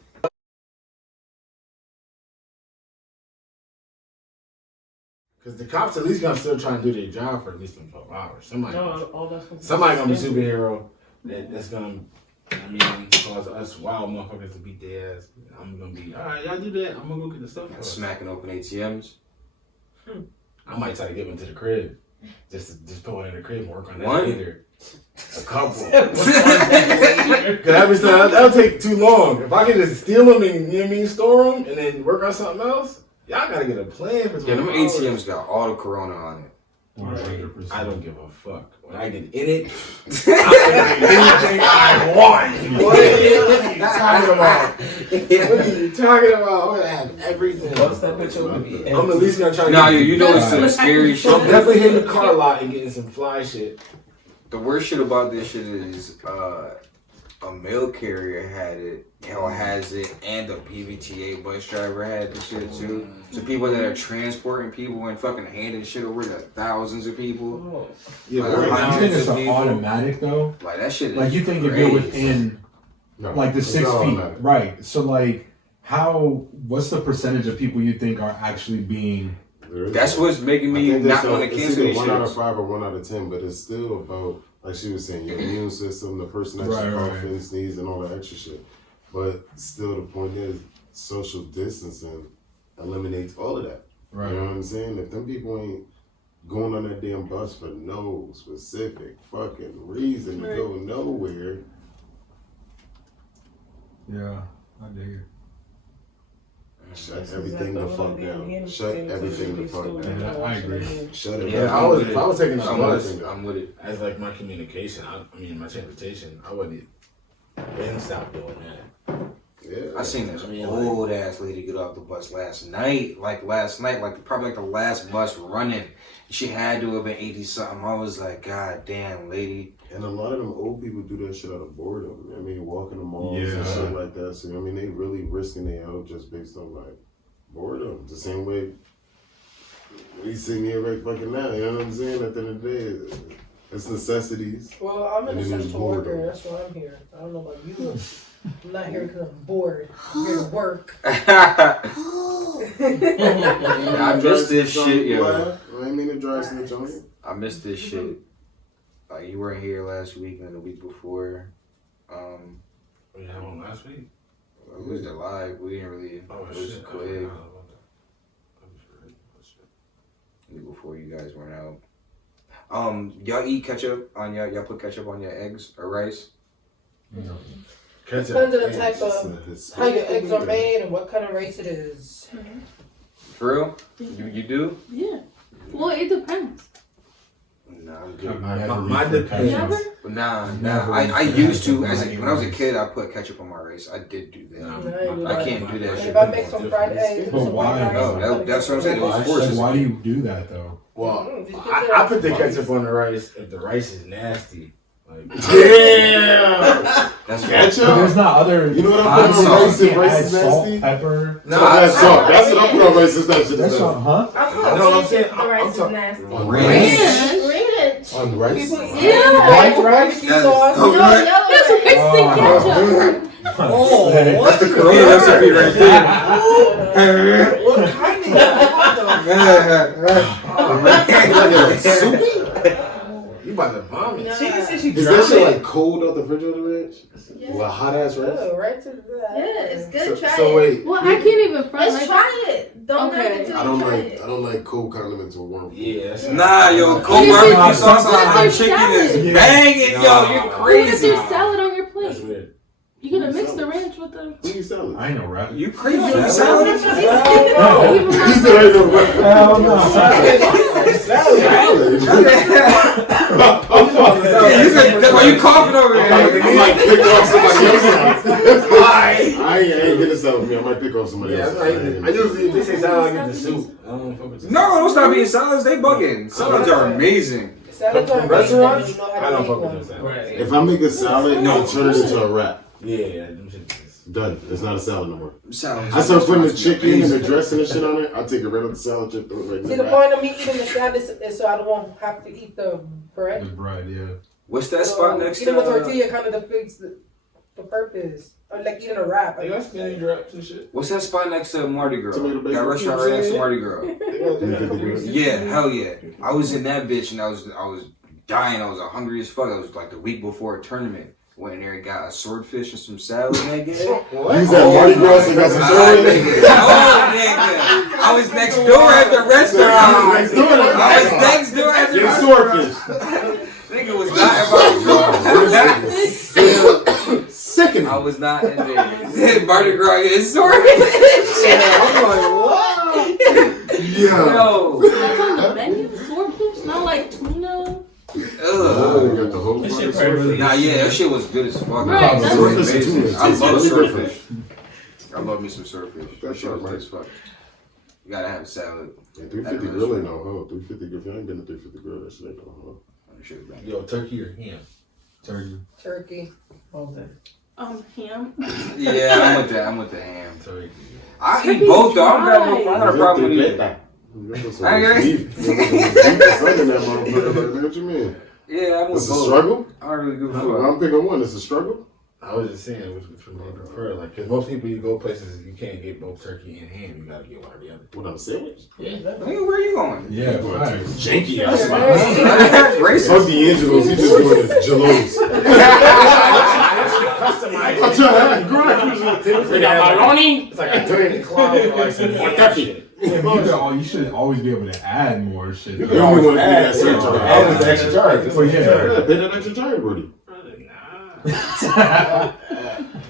Because the cops at least gonna still try and do their job for at least 12 hours. Somebody gonna be superhero that's gonna, I mean, cause us wild motherfuckers to beat their ass. I'm gonna be, alright, y'all do that. I'm gonna go get the stuff. for us. smacking open ATMs. I might try to get them to the crib. Just put one in the crib and work on that One? later. A couple. Cause that'll take too long. If I can just steal them and, you know what I mean, store them and then work on something else, y'all gotta get a plan for 12 Yeah, them hours. ATMs got all the corona on it. 100%. I don't give a fuck. When I get in it, I'm doing anything I want. What are you talking about? What are you talking about? I'm gonna have everything. Bust that bitch open. I'm at least gonna try to Nah, get you know it's some scary I'm shit. definitely hitting the car lot and getting some fly shit. The worst shit about this shit is a mail carrier had it, or has it, and a PVTA bus driver had the shit too. So people that are transporting people and fucking handing shit over to thousands of people. Yeah, Like, right You now, think it's of an people. automatic though? Like that shit is Like you think if crazy. you're within No, like the it's 6 all feet, automatic. right? So like, what's the percentage of people you think are actually being? There is That's no- what's making I me think not that's want to it's cancel either these 1 out of shit. 5 or 1 out of 10, but it's still about, like she was saying, your immune system, the person actually Right. coughing, sneeze, and all that extra shit. But still, the point is, social distancing eliminates all of that. Right. You know what I'm saying? If them people ain't going on that damn bus for no specific fucking reason to go nowhere, Yeah, I dig it. Shut everything the fuck down. Shut everything the fuck down. Yeah, I agree. Shut it Yeah, down. If I was taking a bus I'm with it. as like my communication, I mean my transportation, I wouldn't even stop doing that. Yeah. I seen this I mean, old ass lady get off the bus last night, probably the last bus running. She had to have been 80 something. I was like, God damn, lady. And a lot of them old people do that shit out of boredom. I mean, walking the malls and Yeah. shit like that. So, I mean, they really risking their health just based on, like, boredom. The same way we see me right fucking now. You know what I'm saying? At the end of the day, it's necessities. Well, I'm an And then there's essential worker. boredom. That's why I'm here. I don't know about you. I'm not here because I'm bored. I'm here to work. I missed this shit, yo. I ain't mean to drive snitch on you. I missed this shit. You weren't here last week and the week before. We had one last week. It was the live. We didn't really. Oh It was shit! quick. Oh, The week before you guys weren't out. Y'all eat ketchup on y'all put ketchup on your eggs or rice? Ketchup. Depends on the type of It's how your eggs are made and what kind of rice it is. For real? You do? Yeah. Well, it depends. Nah, I'm good. My depends. Never? But nah. Never I eat used to. ketchup When I was a on kid, I put ketchup on my rice. I did do that. Nah, I can't do that And shit. if I make some fried eggs, But some why? white rice, No, that's what I'm saying. It was forced. Like, why do you do that though? Well, just I put the ketchup on the rice if the rice is nasty. Like, Damn! That's Ketchup? But there's not other. You know what hot I'm putting on sauce. rice if You rice add is salt, nasty? pepper. No, That's salt. That's what I put on rice. That shit is That's nasty. not, huh? I put No, I'm saying, the rice I'm is talking- nasty. on Ranch. Ranch. On rice? People Yeah. white barbecue That's- sauce. Oh, No, yellow That's rice. racing ketchup. Oh, That's the Corona recipe right there. What kind you about to vomit. Nah. She said she Is that drowned shit it. like cold out the refrigerator ranch? Yeah. Well, hot ass rice? Oh, right to that. Yeah, it's good. So, Try so it. wait. Well, I can't even front. Let's try it. Don't knock Okay. it till I you don't try like it. I don't like cold condiments with warm food. Yeah, that's Nah, yo, What cold if barbecue it's- sauce on what if hot there's chicken salad? is Yeah. banging, yo. Nah. You're What if crazy. there's salad on your That's plate? weird. You gonna mix the ranch with the? Who eats salad? I ain't no rap. You crazy? You Salad? salad? He said I ain't no rap. Hell no. Yeah, you said, that's why you coughing over I here. might pick off somebody else's. I ain't getting salad for me. I might pick off somebody Yeah, else's. that's right. I usually, if they say salad, I get the soup. I don't fuck with the No, don't stop eating salads. They bugging. Salads are amazing. Salads are From restaurants? amazing, you know I how to don't make fuck with one. those salads. Right. If I make a salad, No. I'll turn it into a wrap. Yeah, them shit is- Done. It's not a salad no more. Salads. I start putting the chicken and the dressing and shit on it. I'll take it right off the salad chip, throw it right in See, the the wrap. point of me eating the salad is so I don't have to eat the bread. The bread, yeah. What's that spot next to? Eating the tortilla kind of defeats the purpose. Or like eating a wrap. They got spinach wraps and shit. What's that spot next to Mardi Gras? Tomato bacon. That restaurant right next to Mardi Gras. Yeah. Yeah, hell yeah. I was in that bitch and I was dying. I was hungry as fuck. I was like the week before a tournament. Went in there and got a swordfish and some salad, nigga. He's at Mardi Gras and got some Nigga. salad. Oh, nigga. I was next door at the restaurant. I was next door at the Get restaurant. swordfish. Nigga was not in Mardi Gras. Second. I was not in there. Mardi Gras getting swordfish. I'm like, what? Yeah. Yo. That's on the menu. Swordfish, not like tuna. Oh, Ugh. you got the whole That fucking shit probably really- swordfish. Nah, yeah, that shit was good as fuck. Right, It was that's- amazing. Swordfish and tuna I love tastes really swordfish. I love me some swordfish. That shit was good as fuck. You gotta have a salad. Yeah, 350 grill ain't no hoe. 350 grill. If you ain't been to 350 grill, that shit ain't no hoe. That shit was banging. Yo, turkey or ham? Turkey. Turkey. Ham. Yeah, I'm with the ham. Turkey. I Turkey's eat both though. I don't dry. have a problem with either. What you mean? Yeah, I'm with It's a both. struggle? I don't really give a Well, fuck. I'm picking one. It's a struggle? I was just saying which one you prefer. Like, because most people, you go places, you can't get both turkey and ham. You gotta get one or the other. What, on a sandwich? Nigga, where are you going? Yeah, facts. Janky ass That's Fuck racist. D'Angelo's. He just doing the Jalos. I'm trying to grind. They got macaroni. It's like a turkey clown or like some more shit. You should always be able to add more shit. You can only want to do that Yeah. surgery. Oh, it's extra charge. It's Well, extra yeah. charge. Yeah, pay that extra time, buddy.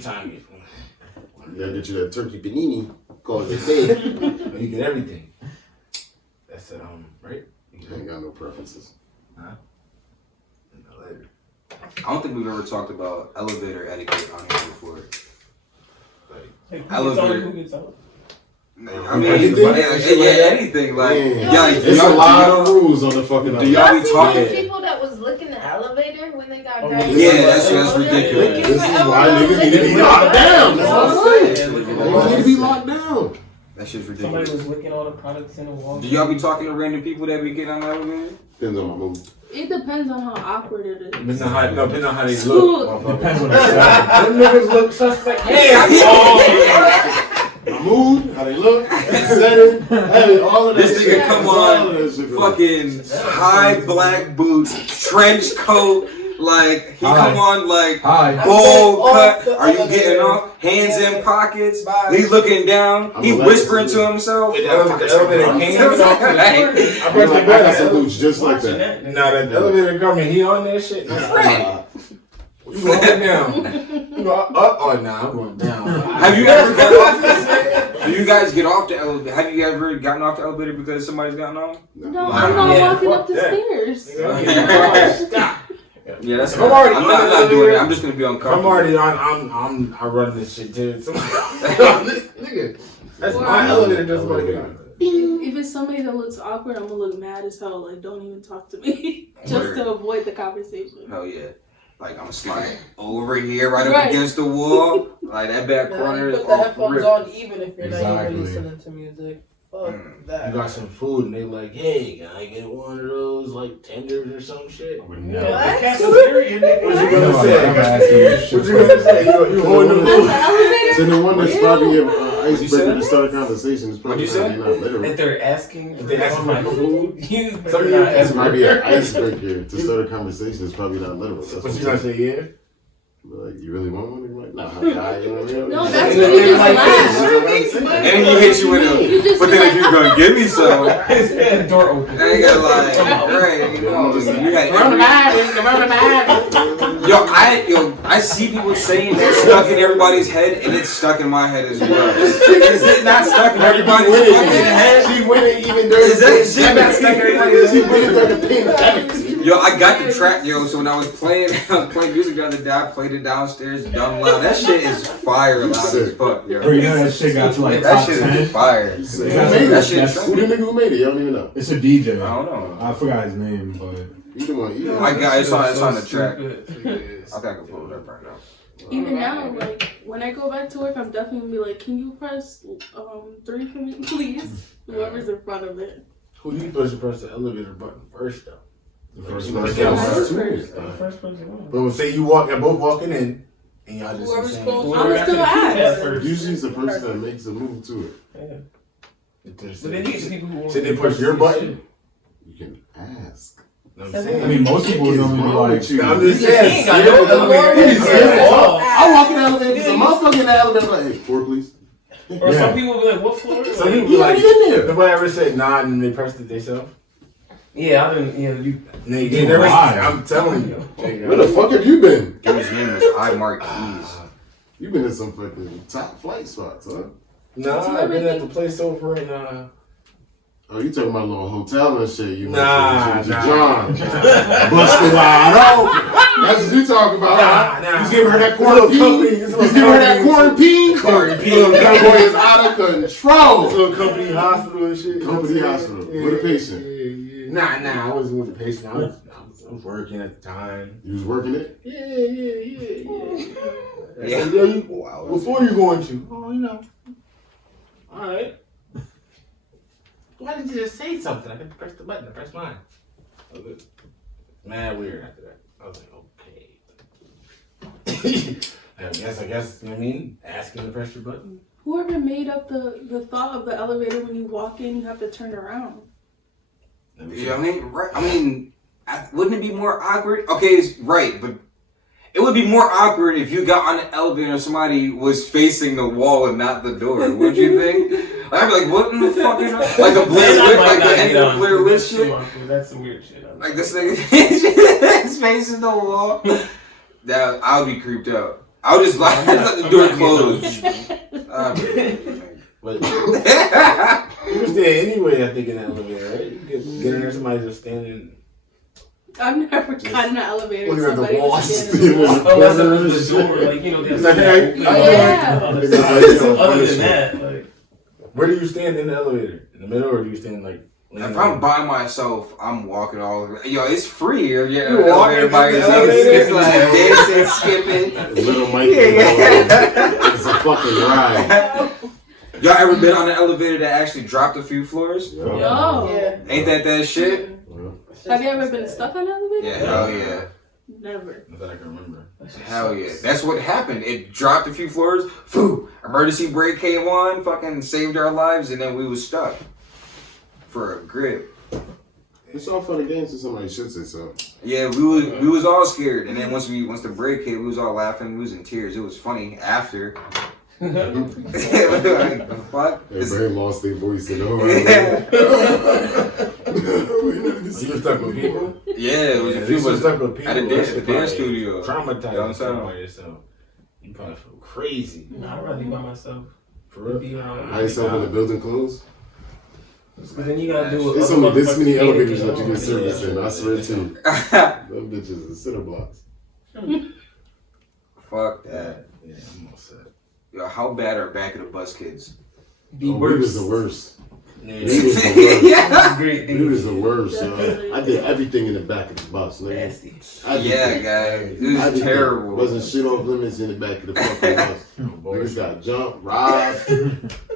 Time. You gotta get you that turkey panini. Call it a day. You get everything. That's right? I ain't got no preferences. Later. I don't think we've ever talked about elevator etiquette on here before. Like, Elevator. who gets out? I mean, Anything? anything. Like, It's a lot of rules on the fucking. Do y'all be See talking? the people that was licking the elevator when they got down? Yeah, that's ridiculous. This is why niggas need to be locked down. That's what I'm saying. Yeah, look at Niggas need to be locked down. That shit's Somebody ridiculous. was licking all the products in the wall. Do y'all be talking to random people that be getting on the elevator? Depends on my mood. It depends on how awkward it is. Depends on how they look. Depends on the Them niggas look suspect. My mood, how they look, setting, having all of that This shit. nigga come All on, of that shit, bro. fucking high black boots, trench coat, like he Hi. come on like Hi. bowl I'm cut. getting off the Are you getting elevator. off? Hands Yeah. in pockets. Bye. He looking down. I'm He a whispering lesson. to himself. The elevator came. I got some boots just like that. Nah, that elevator coming, he on that shit. You going down. You go up? Oh, nah, I'm going down. Have you ever got off? Do you guys get off the elevator? Have you ever gotten off the elevator because somebody's gotten on? No, I'm not Yeah, walking fuck up the that. stairs. Stop. Yeah, that's. I'm already I'm on not the doing elevator. it. I'm just gonna be I'm uncomfortable. already on. I run this shit too. Nigga, that's my elevator. That's somebody get on. If it's somebody that looks awkward, I'm gonna look mad as hell. Like, don't even talk to me, just to avoid the conversation. Hell yeah. Like I'm sliding over here, right up Right. against the wall. Like that back Nah, corner you is put the off headphones rip. on even if you're not Exactly. even listening to music. Fuck You that. got some food and they like, hey, can I get one of those like tenders or some shit? I would The never. cafeteria, nigga. What you You know, gonna like, say? I'm asking you this What shit you gonna say? You holding At the the elevator? So the one that's probably an icebreaker say? to start a conversation is probably What'd you say? not literal. If they're asking If they ask for for my food, food, you Some better of you not ask This ask might for be an icebreaker to start a conversation. It's probably not literal. That's What you gonna say? Yeah. Like, you really want one? You're like, nah, I'm tired, you know what I mean? No, that's when you just laugh. And then he hits you with You a. just But then if laugh. you're gonna give me some, the door open. then you got like, right, you know, you got I see people saying it's stuck in everybody's head, and it's stuck in my head as well. Is it not stuck in everybody's fucking head? She winning even during Is that shit not stuck in everybody's She head? winning during the pandemic. Yo, I got the track, yo. So when I was playing music the other day, I played it downstairs, dumb loud. That shit is fire loud as fuck, yo. Bro, you know that shit got to like That top shit 10? is fire. Who Because made That it? shit Who the nigga who made it? Y'all don't even know. It's a DJ. I don't know. I forgot his name, but You the one. You the I one. got it's on the track. Stupid. I think I can pull it up right now. Even now, like when I go back to work, I'm definitely gonna be like, "Can you press 3 for me, please?" Whoever's in front of it. Who do you press the elevator button first though? The first You one. know, I yeah, was first. first. The first person on. But say you walk, you're both walking in, and y'all just Whoever's saying, close. Whoever got to the still keypad ask. first. Usually it's the person that makes a move to it. Yeah. But then But then you get people who Should they push your button? You can ask. Know what I'm saying? I mean, most people would only be like, I'm just You saying. ain't got no elevator. I walk in the elevator, some motherfucker in the elevator, like, hey, 4 please. Or Yeah. some people will be like, what floor? Some people be You like, already in there. nobody ever said nah, and they pressed it themselves. Yeah, I didn't. Yeah, you. They never. Why? I'm telling you. Where the fuck have you been? His name is I Mark Keys. You been in some fucking top flight spots, huh? Nah, I've been at the place over in Oh, you talking about a little hotel and shit? You Nah, went to nah. John. Busted wide open. That's what you talking about. Nah, nah. You giving her that It's a little quarantine? company- You it's a little giving her that company- quarantine? That boy is out of control. little company hospital and shit. Company hospital. With a patient. Yeah. Nah, I wasn't with a patient. I was working at the time. You was working it? Yeah. I Yeah. said, yo, Wow. before you going to? Oh, you know. All right. Why didn't you just say something? I could press the button. I pressed mine. Okay. Mad weird after that. I was like, okay. I guess, you know what I mean? Asking to press your button. Whoever made up the thought of the elevator when you walk in, you have to turn around. You know what I mean? Right. I mean, wouldn't it be more awkward? Okay, it's right, but it would be more awkward if you got on the elevator and somebody was facing the wall and not the door. Would you think? I'd be like, what in the fuck is that? Like the Blair Witch, like the end of Blair Witch shit. That's some weird shit. Like this nigga is facing the wall. That I would be creeped out. I would just like let the door close. But you can stand anyway, I think, in the elevator, right? You can get in there, somebody just standing. I've never gotten in an elevator. Looking at the Somebody wall, was just standing standing Oh, that's the door, like, you know, they have Like, hey, open yeah. on the side. So other than that, like, Where do you stand in the elevator? In the middle, or do you stand like? If I'm by myself, I'm walking all over. Yo, it's free. Yeah, You walking everybody in is the elevator? it's like dancing, skipping. Little Mike. It's a fucking ride. Y'all ever been on an elevator that actually dropped a few floors? Yeah. Yo. Yeah. Ain't that shit? Have you ever been stuck on an elevator? Yeah, hell yeah. Never. Not that I can remember. Hell yeah. That's what happened. It dropped a few floors. Phew. Emergency brake came on, fucking saved our lives, and then we was stuck for a grip. It's all fun and games until somebody shoots it, so. Yeah, we was all scared, and then once the brake hit, we was all laughing. We was in tears. It was funny after. Like, the fuck? Everybody lost their voice and all. You were stuck with people? Yeah, it was a If few you were of us stuck with people, at the that dance, shit at the dance probably studio. Traumatized You know what I'm saying? by yourself. You probably feel crazy. nah, I'd rather be by myself. For real? Be around. I saw when the building closed. Because then you gotta do There's other only this many motherfuckers elevators can't that you do. get service in. I swear to you. Them bitches are cinder blocks. Fuck that. Yeah, I'm all set. Yo, how bad are back of the bus kids? Be Oh, we worse. was the worst. Yeah. We was the worst. Yeah. Great We was the worst, yo. I did everything in the back of the bus, nigga. Nasty. I did Yeah, that. guys. It I was did that. terrible. Wasn't shit off limits in the back of the fucking bus. Niggas got jumped, robbed,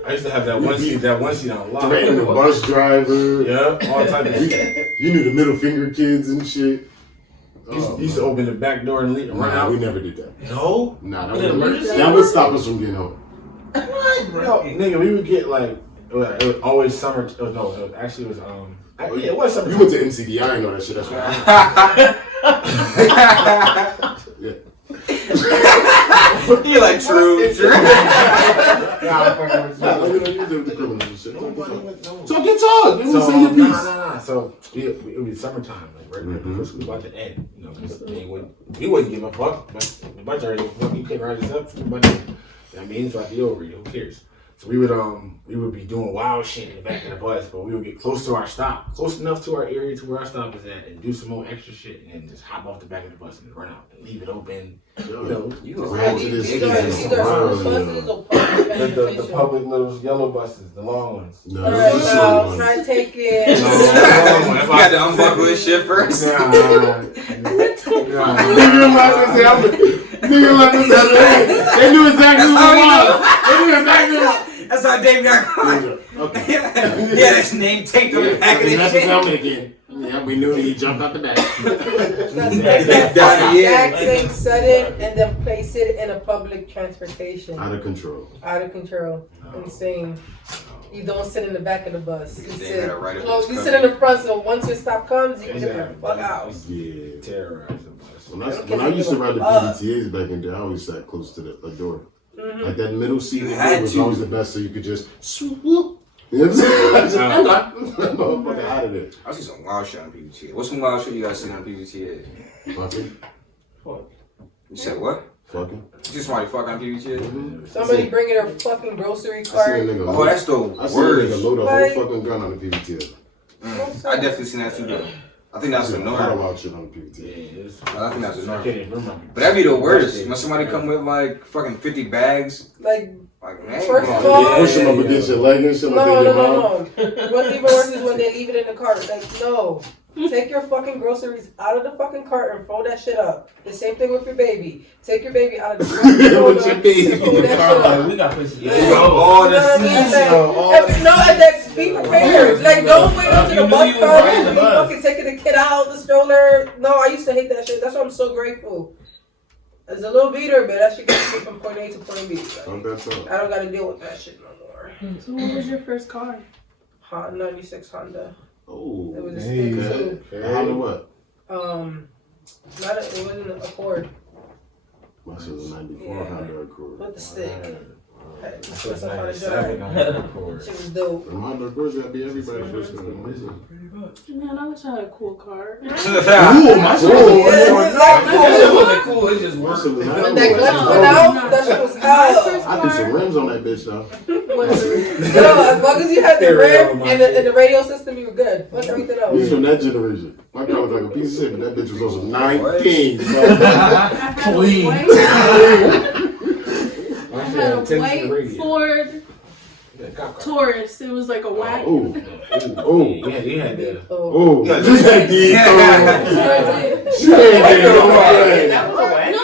I used to have that one seat on lock. threatened the bus driver. Yeah, all type of shit. You knew the middle finger kids and shit. You used to open the back door and run Nah, out. we never did that. No? Nah, Was it that would emergency? that would stop us from getting home. No, nigga, we would get like, it was always summer. It was actually, it was summer. You went to MCD, I didn't know that shit. That's right. Yeah. You're like, true. Nah, you did the criminals and shit. So get talk. You So, say your piece. nah. So it would be summertime, like right when the school about to end. You know, we wouldn't give a fuck. The bus already fuck. You couldn't write us up. School about to end. You know what I mean? So I'd be over you. Who cares? So we would be doing wild shit in the back of the bus, but we would get close to our stop, close enough to our area to where our stop is at, and do some more extra shit, and then just hop off the back of the bus and run out and leave it open. You know, You Ran to this These kid are in school Toronto, buses yo. or public the transportation? public little yellow buses, the long ones. No, Alright, this is now shit. try to take it. No, the long one. got to unbuckle this shit first. Nigga like this. They knew exactly what it was. They knew exactly what. That's how Dave got caught. Okay. Yeah, that's name taped on the back of That's the his helmet again. Yeah, we knew he jumped out the back. That's that Yeah. exact same setting and then place it in a public transportation. Out of control. Out of control. Insane. You don't sit in the back of the bus. You They sit gotta write up close. this You sit in the front, so once your stop comes, you can get the fuck out. Yeah. Terrorize the bus. When I used to ride the PBTAs back in the day, I always sat close to the door. Like that middle seat was always the best, so you could just swoop. You know what I'm saying? I'm motherfucker out of there. I see some wild shit on PBTA. What's some wild shit you guys seen on PBTA? Fucking. You said what? Fucking. You see somebody fuck on PBTA? Somebody bringing their fucking grocery I seen a cart. nigga Oh, that's the I seen a nigga worst. load a Like- whole fucking gun on the PBTA. I definitely seen that too, though. I think that's the A lot of norm. wild shit on the PBTA. I think that's the norm. I can't even remember. But that'd be the worst. When somebody come with like fucking 50 bags, Like, like man, First come of on, all- yeah. Push him up against your leg and shit like no, they no, did mom. no, no. What's even worse is when they leave it in the cart. Like, no. Take your fucking groceries out of the fucking cart and throw that shit up. The same thing with your baby. Take your baby out of the fucking cart. With your baby. Throw that shit up. Like, we got places to Yeah. go. All You know what I the mean? seats, Like, yo, all and that's be prepared. Like, don't wait until You the knew bus you was comes riding the and you bus. fucking taking the kid out the stroller. No, I used to hate that shit. That's why I'm so grateful. It's a little beater, but that shit gets me from point A to point B. Like, That's all. I don't gotta deal with that shit no more. So what was your first car? Honda 96 Honda. Oh, It was a Hey. stick too. How to what? It wasn't an Accord. My shit was a 94 Yeah. Honda Accord. With the stick. Had to That's twist up how to 97 drive. on the record. Shit was dope. And Honda Accords gotta be everybody first car. Man, I wish I had a cool car. Ooh, my shit was Yeah, a it was like That shit cool. wasn't cool. It just My worked. shit was When hella that cool. clutch went out, that shit was hell. I threw some rims on that bitch though. as long as you had the rim and the radio system, you were good. What's everything else? He's from that generation. My car was like a piece of shit, but that bitch was also 19. Clean. I had a white Ford Taurus. It was like a wagon. Yeah, you had that. Oh, Yeah, just had these. That was a wagon. No.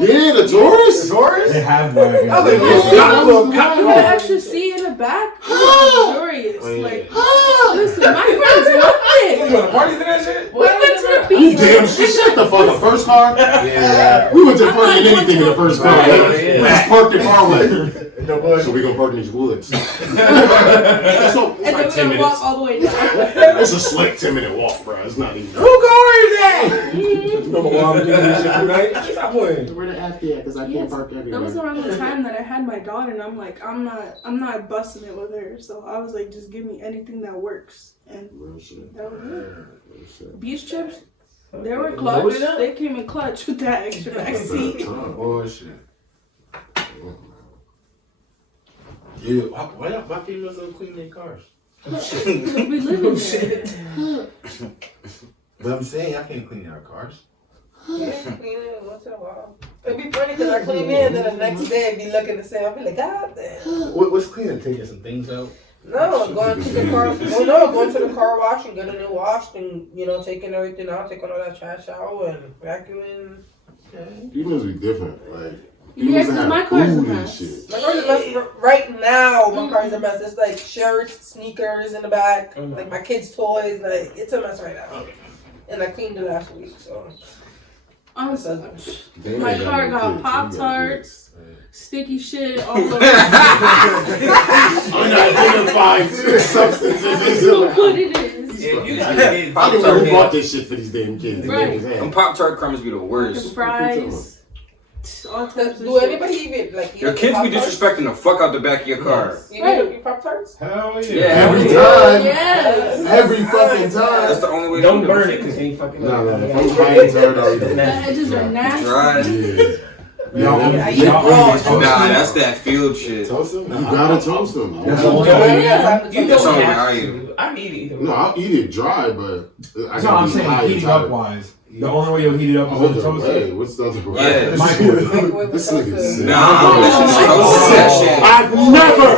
Yeah, the Taurus. They have wagons. You had an extra seat in the back. It was luxurious. Like, listen, my friends loved it. You want to party for that shit? We went to the You beach. damn shit the fuck. The first car? Yeah. We went to party in anything in the first car. Yeah. We just parked the car away. So we gonna park in these woods. So it's And like then 10 we're gonna walk minutes. all the way down. It's a slick 10-minute walk, bro. It's not even. Who car is that? Remember when I was doing this shit tonight? Stop playing. Where the F at? Because I can't park That was everywhere. around the time that I had my daughter, and I'm like, I'm not busting it with her. So I was like, just give me anything that works. And Real shit. that was it. Real shit. Beach trips, they were clutch. They came in clutch with that extra back seat. Bullshit. Yeah, why females don't clean their cars? Because we live in there. But I'm saying I can't clean our cars. Yeah, clean it once in a while. It'd be funny because I clean it and then the next day it'd be looking the same. I'd be like, God damn. What's cleaning? Taking some things out? No, going to the car. Going to the car wash and getting it washed and taking everything out, taking all that trash out and vacuuming. Females be different. Like, Yeah, females because have my car's a food and mess. shit. My car's a mess right now. My car's a mess. It's like shirts, sneakers in the back, like my kids' toys. Like it's a mess right now. And I cleaned it last week, so. Honestly, They my ain't car no got kids. Pop-Tarts, sticky shit all over. Unidentified substances. I know what it is. Yeah, you I don't know who bought this shit for these damn kids. Right. Them Pop-Tart crumbs be the worst. Fries. All types of Do shit. anybody even like? Your kids be disrespecting the fuck out the back of your car. You need your Pop-Tarts? Hell yeah. Yeah. Every time. Yes. Every fucking That's time. the only way. Don't to burn it because they ain't fucking No, up. if I'm buying turd, The edges are nasty. Dry. Y'all Yeah, y'all you only wrong. toast Nah, them? that's that field shit. Toast them? You gotta toast them. That's the only way. Yeah. You That's don't only have I to. eat. I can eat it either way. No, I'll eat it dry, but I No, I'm saying heating up wise. The only way you'll heat it up is with a Hey, toaster. what's the other way? Yeah. Microwave. This nigga's sick. Nah, I'm that shit. I've never.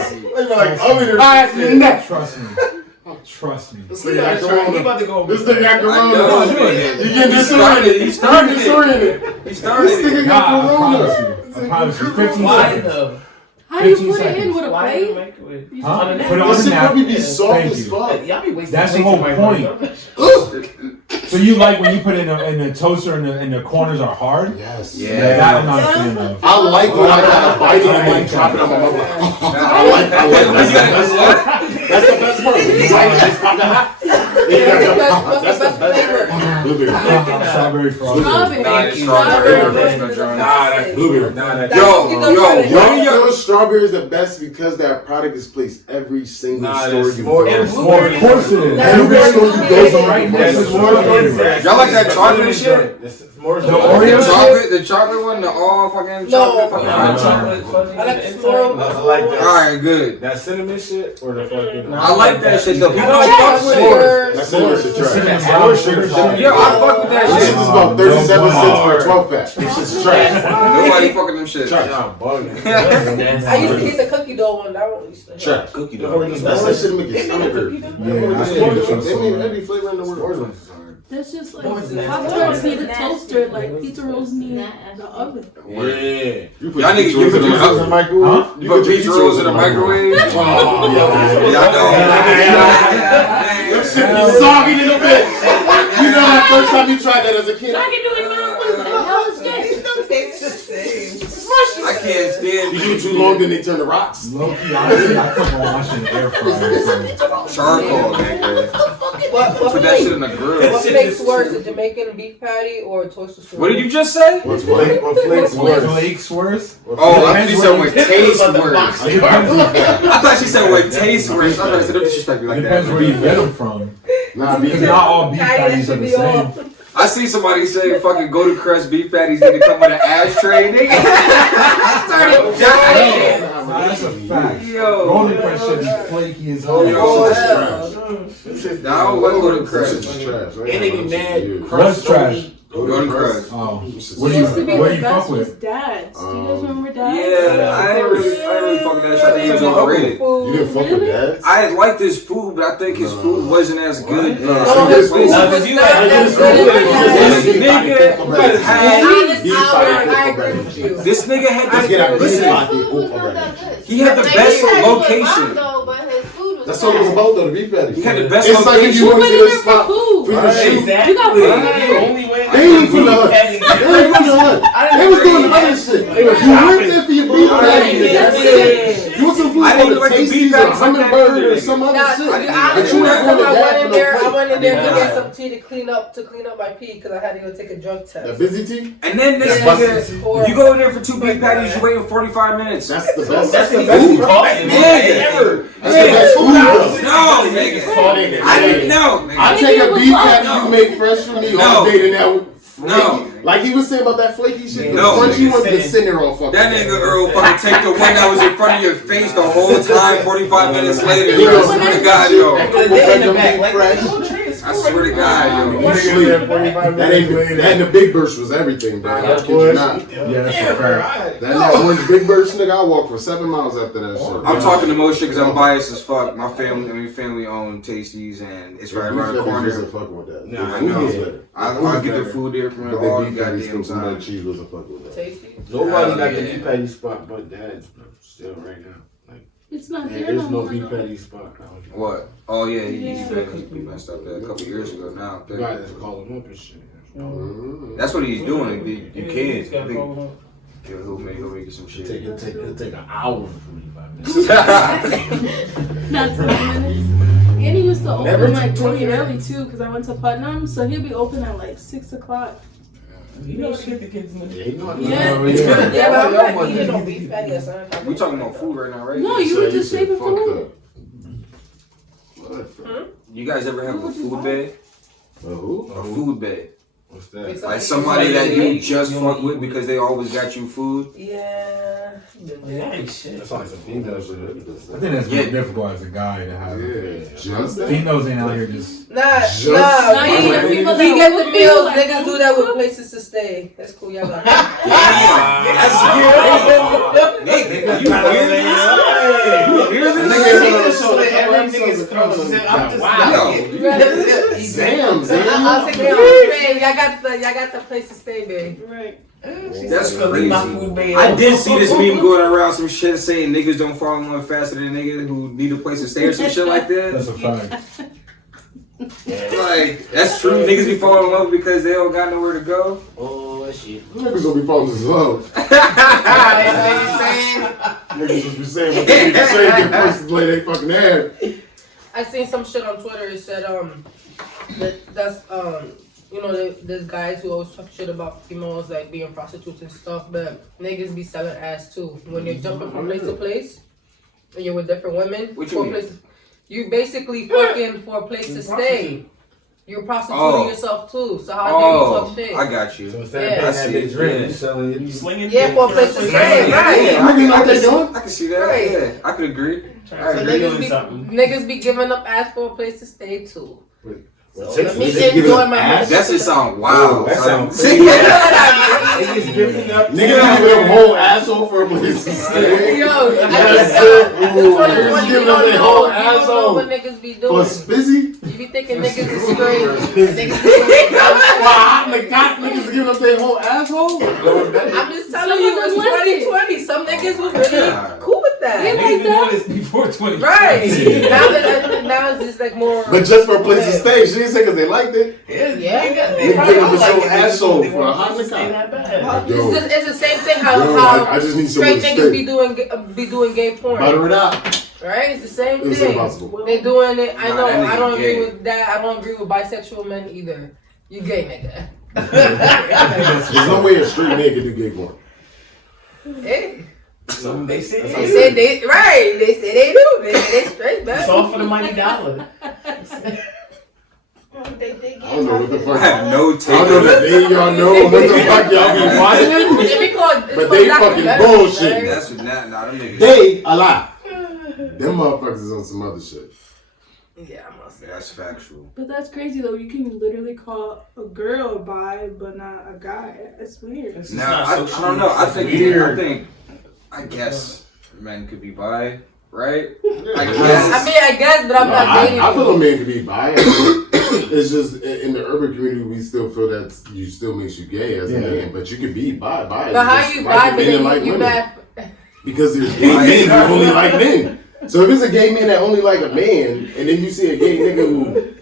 I've never. Trust me. Trust me. This He nigga got about corona. to go. This nigga got I know, corona. man. You getting He started disoriented. it. He started it. Disoriented. He This started nigga it. Nah, got I corona. promise you. I promise you. 15 Why seconds. though? How do you 15 put it in seconds. with a Why in the plate? microwave? You Huh? On a Put it napkin. on This the shit probably be napkin. soft Thank as you. fuck. Y'all be wasting That's the plates whole in my point. microwave. So you like when you put it in the toaster and the corners are hard? Yes. Yeah. That I'm not a fan of. I like when I gotta bite it and then drop it on my mouth. I like that's the best part. You bite it, just pop it out. That's the best flavor. Blueberry. Strawberry frosting. Strawberry. Nah, it's Strawberry. strawberry. Bluebeer. Yo, Yo, strawberry is the best because that product is placed every single store you more. go. Well, of course it is. Every store you go to right next to the That's Y'all like that chocolate shit? More The Oreo shit? The chocolate one, the all fucking No. chocolate. Chocolate fuzzy I like on the the swirl. inside. I like that. Alright, good. That cinnamon shit or the fucking. I like that shit though. I People like don't fuck with it. chocolate. That's cinnamon shit trash. Cinnamon That's brown sugar sugar trash. shit. Yo, I fuck with that This shit shit. is about 37 cents for a 12 pack. This shit's trash. Nobody fucking them shit. Y'all bugging. I used to get the cookie dough one. That one used to hit. Trash. Cookie That's that shit make your stomach hurt. Yeah, I still trust They made them. every flavor in the world. That's just like More than Pop-Tarts that. need a toaster, like pizza rolls need the oven. Yeah. You put Y'all niggas pizza rolls in the Huh? microwave? You put pizza rolls in the microwave? Oh, Yeah, I know. That shit be soggy in the bitch. You know that first time you tried that as a kid? I can do it now. What the hell is this? I can't stand You do it too long, then they turn to rocks. Low key, honestly, I put my wash in the air fryer. So. charcoal, nigga. What Put that shit in the grill. What makes worse, a Jamaican beef patty or a toaster strudel? What did you just say? What's what? What flakes What worse? flakes worse? Oh, I thought she said what tastes worse. It depends, I thought she said what tastes worse. I thought she said don't disrespect me it like depends that. where you get them from. Nah, Because not all beef Patty, that patties are should the be same. off. I see somebody say fucking Golden Crust beef patties need to come with an ashtray, nigga. I started dying. That's a fact. Yo. Golden Crust should be flaky as hell. Yo, That's trash. I don't like Golden That's Crust. just trash. And they be mad. What's trash? Golden Crust. Oh, What what do you fuck was with? Dads. Do you guys remember Dads? Yeah, I ain't really fucking that shit. I think he was overrated. You didn't fuck with that? I liked his food, but I think his food wasn't as good as No, his his food places. was It's not as This good nigga had. I agree with you. This nigga had I the agree with you. He had the best location. That's what it was about though, the beef patties. He had the best It's like if you location. went to the spot for your shoot. Exactly. You got The only way They ain't from the hood. They ain't from the hood. They was doing other shit. You went there for your beef patties. That's it. You want some food I didn't for the like the beef Tasties or patties like that Hummingbird or either. some other Now, shit. to be But honest, you last not time going I to went in there, I went in there to Yeah. get some tea to clean up my pee because I had to go take a drug That test. busy tea? And then this Yeah, nigga, it's horrible. you go in there for 2 beef patties, you waiting 45 minutes. That's the best. That's the Food. best Ooh, call nigga. ever. That's the best food. though. No, nigga. I didn't know. I Nigga. take a beef patty you make fresh for me all No. day than that. No. Like he was saying about that flaky shit. No. The crunchy ones, the center all fucking. That nigga Earl fucking take the one that was in front of your face the whole time, 45 minutes later. Nigga, I swear to God, yo. They in the back, like, fresh. I swear to God, yo. That and the Big Burst was everything, dog. I kid you not. Yeah, that's a fact. That orange Big Burst nigga, I walked for 7 miles after that shit. I'm talking the most shit because I'm biased as fuck. My family owned Tasties and it's right around the corner. Wasn't fucking with that. Nah, The food was yeah. better. I'll get the food there from But all the the beef patties goddamn from mac time. cheese wasn't fucking with that. Tasty. Nobody got the Yeah. beef patty spot but Dad's, bro. Still right now. Like, It's not man, there there's no more, beef though. patty spot now. What? Oh yeah, he Yeah. messed up that a couple years ago now. You gotta just call him up and shit. That's what he's doing. You Just can. gotta call him up. He'll make you some shit. It'll take an hour for 45 minutes. Not 20 minutes. And he used to Never open like took 20 really early too, because I went to Putnam, so he'll be open at like 6 o'clock. You know what get the kids in the Yeah, he know how to Yeah. do it. Yeah, but I'm not eating no beef patty or something. We talking about food right now, right? No, you were just saving food. You guys ever have a food bed? Who? A food bed. What's that? Like somebody that you just fuck with because they always got you food. Yeah. That ain't shit. That sounds like some female shit. I think that's more difficult as a guy to have. Yeah, just that. Females ain't out here just. Nah, Just- nah. Nah, you We, get people we that get cook the for meals. you, like, Niggas do that with places to stay. That's cool. Y'all got it. Nigga, you hear this? You hear this? Damn, I'll take it on. Babe, y'all got the place to stay, babe. Right. That's Leave crazy. my food bed. I did see this meme going around some shit saying niggas don't fall in love faster than niggas who need a place to stay or some shit like That's that. a fact. Like, that's true. Niggas be falling in love because they don't got nowhere to go. Oh shit. Niggas gonna be falling in love. Niggas just be saying what they need to say to get places to lay they fucking head. I seen some shit on Twitter. It said that's you know there's guys who always talk shit about females like being prostitutes and stuff, but niggas be selling ass too. When you're jumping from place to place, and you're with different women, What you mean? places, you basically fucking for a place to stay. You're prostituting Oh. yourself too. So how dare you talk shit? I got you. So instead Yeah. of paying that big drink, Yeah. you selling it. You slinging? Yeah, for a place to stay, right? Yeah, You know what they doing? I can see that. Right. Yeah, I could agree. So I agree. niggas be giving up ass for a place to stay too. Well, So let me chicks enjoy giving my ass? That just sound wild. That sound See? crazy. Niggas giving up. Niggas giving them whole asshole for a place to stay. Yo, I That's just it. Ooh, 2020, niggas you giving don't them their know, whole you don't know asshole. what niggas be For doing. spizzy? You be thinking niggas is straight. Niggas giving up their whole asshole? I'm just telling you, it's Some of them like it. 2020. Some niggas was really cool with that. Yeah. Niggas been doing this before 20. Right. Now it's just like more. But just for a place to stay, she didn't say because they liked it. Yeah. They probably give was like so it. asshole They for a want hot to stay nigga. that bad. Yo. It's the same thing Yo, how I just need someone straight to niggas stay. be doing gay porn. Butter it out. Right? It's the same It's thing. impossible. They doing it. I Nah, know. that nigga I don't agree gay. with that. I don't agree with bisexual men either. You gay nigga. There's no way a straight man can do gay porn. Hey, So they say they said they right. They say they do. They say they straight back. it's all for the mighty dollar. I don't know what the fuck. I have no I take. don't know that they y'all know what the fuck y'all be watching. But they fucking bullshit. That's what nah, them niggas. They a lot. Them motherfuckers is on some other shit. Yeah, I must say. That's factual. But that's crazy though. You can literally call a girl bi, but not a guy. It's weird. Now I don't know. I guess men could be bi, right? I guess, but I'm not dating. I feel a man can be bi. It's just in the urban community, we still feel that you still makes you gay as a man, but you can be bi. But how you bi? But you bad. Because there's gay men who only like men. So if it's a gay man that only like a man, and then you see a gay nigga who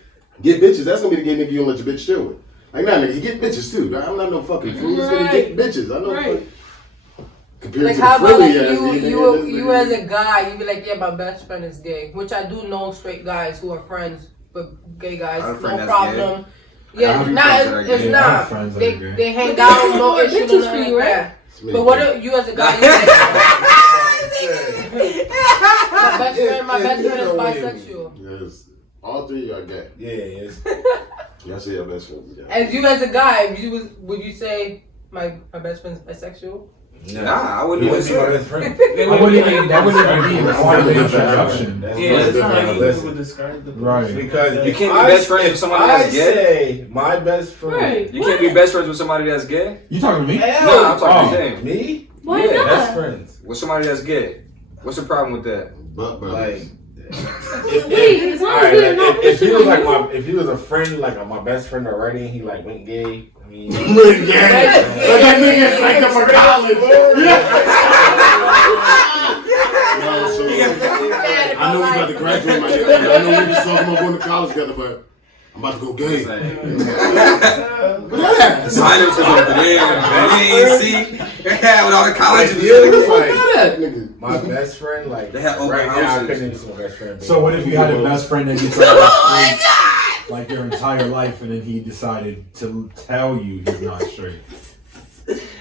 get bitches, that's gonna be the gay nigga you don't let your bitch chill with. Like, nah, nigga, you get bitches too. I'm not no fucking fool. Just gonna get bitches. I know. Right. Compared Like to how the about like Philly you as a guy, you be like, yeah, my best friend is gay, which I do know straight guys who are friends with gay guys, no problem. Yeah, it's not. They hang out, no issue, no nothing like that. But what if you as a guy, my best friend is bisexual. Yes, all three are gay. Yeah, yes. Y'all say your best friend is gay. As you as a guy, would you say my best friend's bisexual? Nah, I wouldn't even say my that. best friend. That wouldn't even be in the part of the introduction. That's not how listen. people describe the Right. Because You can't be best friends with somebody that's gay. say my best friend. Right. You can't be best friends with somebody that's gay. You talking to me? No, I'm talking to him. Me? Why Yeah, not? Best friends. With somebody that's gay. What's the problem with that? But Like, Wait, as long as they're not if he was pushing like if he was a friend, like my best friend already, and he like went gay. I mean, Like that nigga like up for college. I know we about to graduate, my nigga. I know we just talking about going to college together, but I'm about to go gay. Silence is over there. You see? With all the colleges. like, my best friend, like They had open right now, I houses. couldn't even see my best friend. So what if you had a best friend that you thought was straight, like your entire life, and then he decided to tell you he's not straight?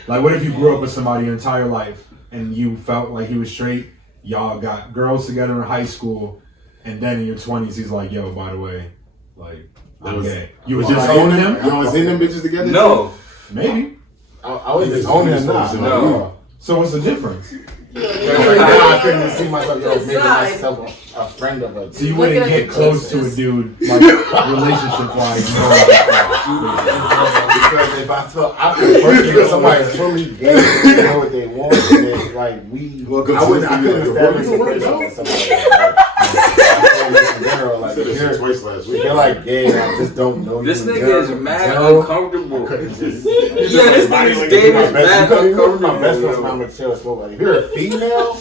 Like, what if you grew up with somebody your entire life and you felt like he was straight? Y'all got girls together in high school, and then in your 20s, he's like, "Yo, by the way, like, I'm gay." You was just owning him? Y'all was in them bitches together? No. Maybe. I was just owning him now. No. So what's the difference? Right now, I couldn't see myself making myself a friend of a. So you wouldn't get close to a dude, like, relationship-wise. Because if I felt after the first year somebody's fully gay, they know what they want, and then like I couldn't establish a friendship with somebody. In general, like you're like gay, and I just don't know you. This in nigga general. is mad General, uncomfortable. Yeah, this nigga's game is mad uncomfortable. My best friend's uncomfortable. not chill. So like, if you're a female,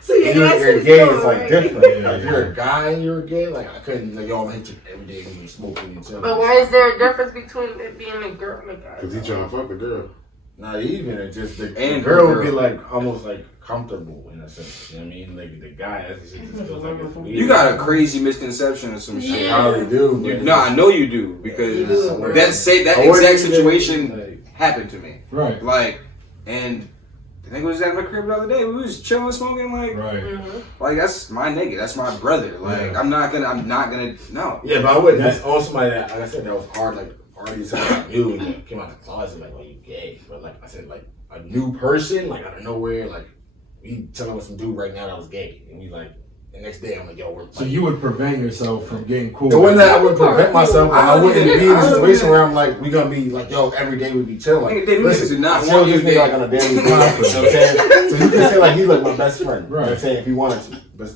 So your you're answer's gay. no, It's like right? different. Like, if you're a guy and you're gay, like I couldn't. Like y'all hit you every day when you're smoking and chilling. But why is there a difference between it being a girl and a guy? Because he trying to fuck the girl. Not even. It's just the And girl the would be girl. like almost like comfortable in a sense. You know what I mean? Like the guy, it just feels like it's weird. You got a crazy misconception of some shit. I probably do. But No, I know you do because You do. that I wouldn't exact even, situation like, happened to me. Right. Like, and I think it was at my crib the other day. We was chilling, smoking. Like that's my nigga. That's my brother. Like, Yeah. I'm not gonna. No. Yeah, but I wouldn't. That's also somebody that, like I said, that was hard. Like already somebody I knew and like, came out the closet like, "Oh, you gay?" But like I said, like a new person, like out of nowhere, like we chilling with some dude right now that was gay, and we like the next day I'm like, "Yo, we're." So you would prevent yourself from getting cool. The one that I would prevent myself, and I wouldn't be in a I don't situation even- where I'm like, we gonna be like, yo, every day we be chilling. Like, Nigga, they niggas do not I tell want you this nigga gay. like on a daily basis. You know what I'm saying? So you can say like he's like my best friend. You know what I'm Right. saying? If you wanted to, but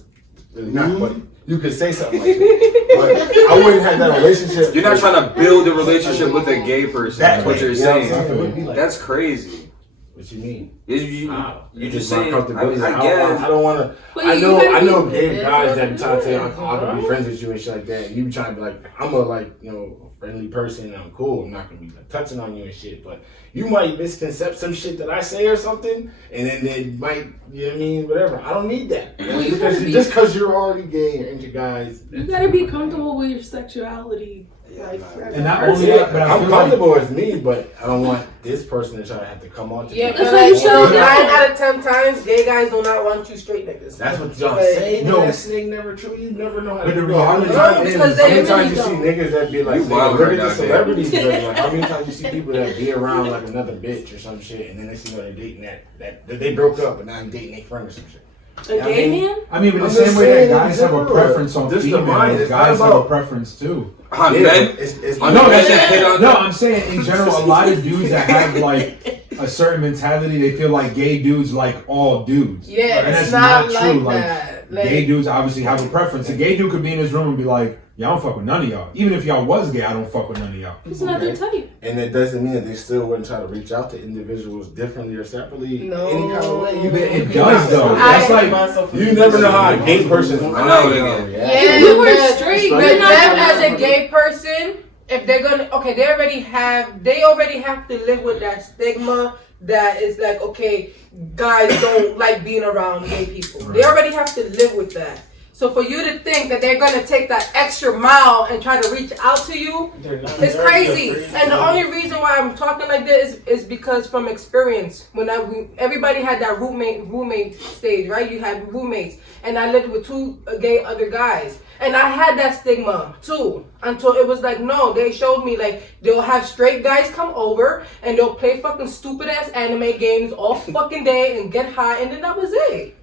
not. But you could say something like that. But I wouldn't have that relationship. You're not trying to build a relationship with a gay person. That's what you're You know saying. It would be like That's crazy. what you mean? You just my saying. I comfortability. guess. I don't want to. But I you know. gotta I know be- gay guys that be it's trying to say what I it can is, be friends with you and shit like that. And you be trying to be like, I'm a friendly person. And I'm cool. I'm not gonna be like touching on you and shit. But you might misconcept some shit that I say or something, and then they might, you know what I mean, whatever. I don't need that. Well, you gotta be- Just because you're already gay and into guys. You gotta be comfortable with your sexuality Yeah, And not only that, but I I'm feel like comfortable with me, but I don't want this person to try to have to come on to Yeah, me. but That's why you like, showed 9 that. out of 10 times, gay guys do not want you straight niggas. That's what y'all But- say. No. No, that snake never true. You never know how But to the go. How many reality times, because they how many times really you see don't. niggas that be like, You say, wild look right at the now, celebrities, but like, how many times you see people that be around like another bitch or some shit, and then they see they're dating that they broke up, and now I'm dating their friend or some shit. A gay man? I mean, but the I'm same just way saying that guys in have a general, preference on just the females, mind, it's guys not have a about- preference too. On Yeah, men? it's On No, men that's that hit on no, I'm saying in general, a lot of dudes that have like a certain mentality, they feel like gay dudes like all dudes. Yeah, And it's that's not not true. like Like, that. Like, gay dudes obviously have a preference. A gay dude could be in his room and be like, "Yeah, I don't fuck with none of y'all." Even if y'all was gay, I don't fuck with none of y'all. It's not their type. And it doesn't mean that they still wouldn't try to reach out to individuals differently or separately. No. Any kind of way. It does though. That's like You never know how a gay person. I know it again. Yeah, You were but- straight. But You're not them as gonna- a gay person, if they're gonna, okay, they already have to live with that stigma that is like, okay, guys don't like being around gay people. They already have to live with that. So for you to think that they're gonna take that extra mile and try to reach out to you, it's crazy. And the only reason why I'm talking like this is because from experience. When everybody had that roommate stage, right? You had roommates, and I lived with 2 gay other guys, and I had that stigma too. Until it was like, no, they showed me like they'll have straight guys come over and they'll play fucking stupid ass anime games all fucking day and get high, and then that was it.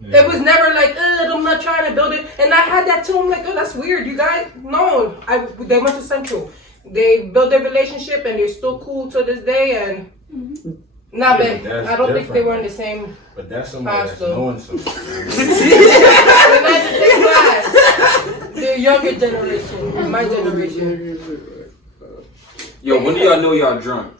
Yeah. It was never like, I'm not trying to build it. And I had that too. I'm like, oh, that's weird. You guys, no. They went to Central. They built their relationship and they're still cool to this day. And Yeah, but that's I don't think they different. were in the same. But that's somebody that's Pastor. knowing something. They're not in the same class. They're younger generation. My generation. Yo, when do y'all know y'all drunk?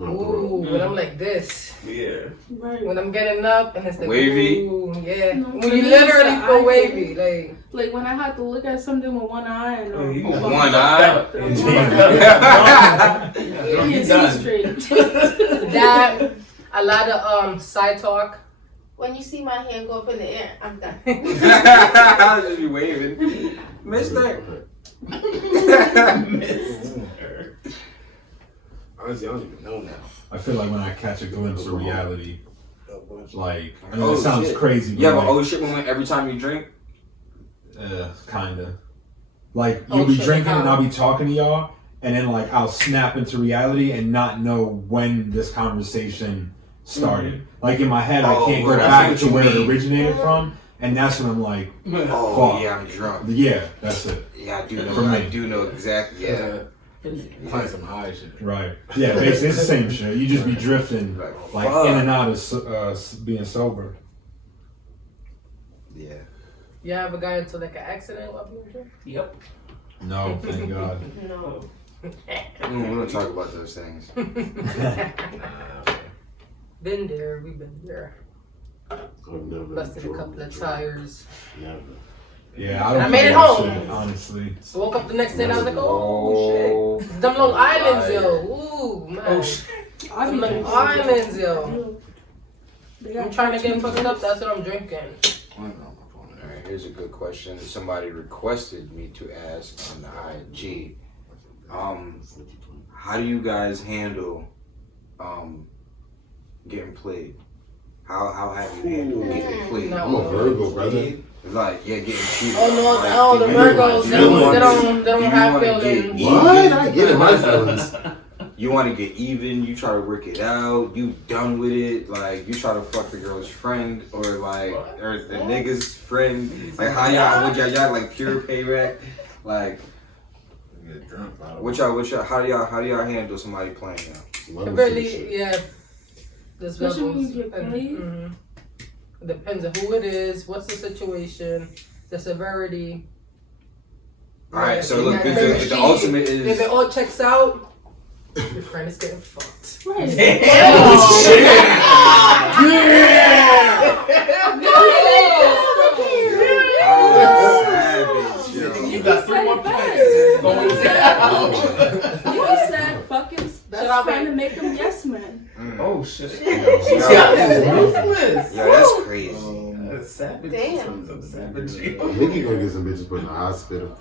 Ooh, when I'm like this. Yeah. Right. When I'm getting up and it's like Wavy? Ooh, yeah. No, When for you me, literally it's the feel eye wavy, thing. like. Like when I had to look at something with one eye and Oh, you got One eye? you see straight. That, a lot of side talk. When you see my hand go up in the air, I'm done. I'll just be waving. Mister. Honestly, I don't even know now. I feel like when I catch a glimpse of reality, like I know Oh, it sounds shit. crazy, You have but an oh shit moment every time you drink? kinda. Like Oh, you'll be shit, drinking and how? I'll be talking to y'all, and then like I'll snap into reality and not know when this conversation started. Like in my head, I Oh, can't go word, I see back what to you where it mean. originated from, and that's when I'm like, Oh Fuck. yeah, I'm drunk. yeah, that's it. Yeah, I do For know. me. I do know exactly. Yeah. Find some high shit. Right. Yeah, basically it's the same shit. You just be drifting like fuck. in and out of being sober. Yeah. You ever got into like an accident while being drunk? Yep. No, thank God. No. We don't talk about those things. Been there, we've been there. I've never Busted a drunk couple of drunk. tires. Never. Yeah, I don't I made do it that home. shit, honestly. Woke up the next day and I was like, oh shit. Them little islands, yo. Ooh, man. Oh shit. Them little islands, yo. They got I'm trying to get fucked up, that's what I'm drinking. Alright, here's a good question. Somebody requested me to ask on the IG. How do you guys handle getting played? How have you handled getting played? No. I'm a Virgo, brother. Like, yeah, getting cheated. Oh no, Like, oh the do you- Virgos, do they you don't, wanna they don't, get- they don't do you have wanna get feelings. even? What? I get in my feelings. You want to get even, you try to work it out, you done with it, like you try to fuck the girl's friend or like or the nigga's friend. Like how y'all like pure pay rack? Like Get drunk. what y'all how do y'all handle somebody playing now? It really, yeah. There's Especially when levels. you get played. Mhm. It depends on who it is, what's the situation, the severity. Alright, so Yeah, look, yeah, the very cheap. ultimate If is it all checks out, your friend is getting fucked. Right. savage, yo. You got 3 more You points. said fucking Should I that's trying be- to make them yes men. Oh shit. Yo, Ruthless. yo, that's crazy. That's savage. Damn. Some savage. Nikki gonna get some bitches put in the hospital.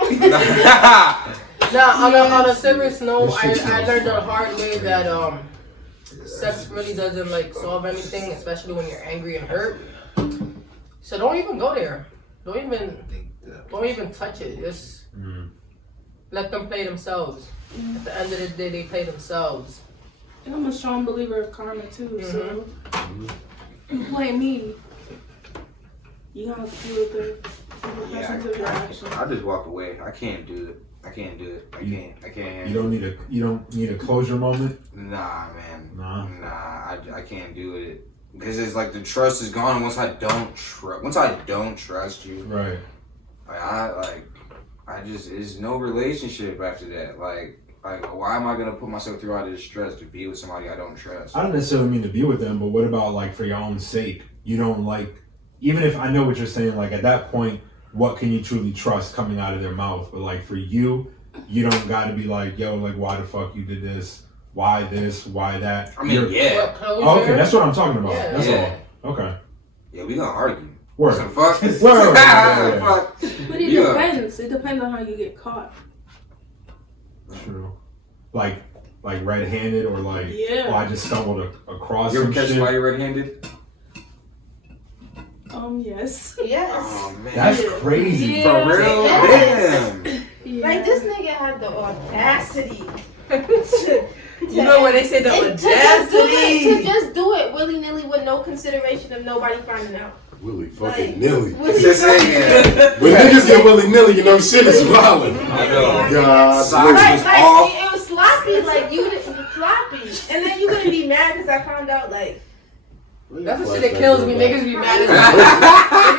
Now, on a serious note, I learned the hard way that sex really doesn't like solve anything, especially when you're angry and hurt. So don't even go there. Don't even touch it. Just let them play themselves. At the end of the day, they play themselves. And I'm a strong believer of karma too. So you blame me, you gotta deal with the repercussions of your actions. I just walk away. I can't do it. I can't. You don't need a closure moment. Nah, man. Nah. I can't do it because it's like the trust is gone once I don't trust you. Right. It's no relationship after that. Like why am I gonna put myself through all this stress to be with somebody I don't trust? I don't necessarily mean to be with them, but what about like for your own sake? You don't like, even if I know what you're saying, like at that point, what can you truly trust coming out of their mouth? But like for you, you don't got to be like, yo, like why the fuck you did this? Why this? Why that? I mean, yeah. Oh, okay, that's what I'm talking about. Yeah. That's all. Okay. Yeah, we gonna argue. Word. Some fuck. Word. Fuck. But it depends. It depends on how you get caught. True. Like red-handed or like, oh, I just stumbled across You ever some catch shit. somebody red-handed? Yes. Yes. Oh man, That's crazy. Yeah. For real? Yes. Damn. Yeah. Like this nigga had the audacity. You know when they say the audacity. To just do it willy nilly with no consideration of nobody finding out. Willy fucking Like, nilly. Just saying. When niggas get willy nilly, you know shit is wildin'. I know. God, Socks Like, was off. it was sloppy. Like you didn't sloppy, and then you gonna be mad because I found out like. That's the shit that kills me. Niggas be mad as They be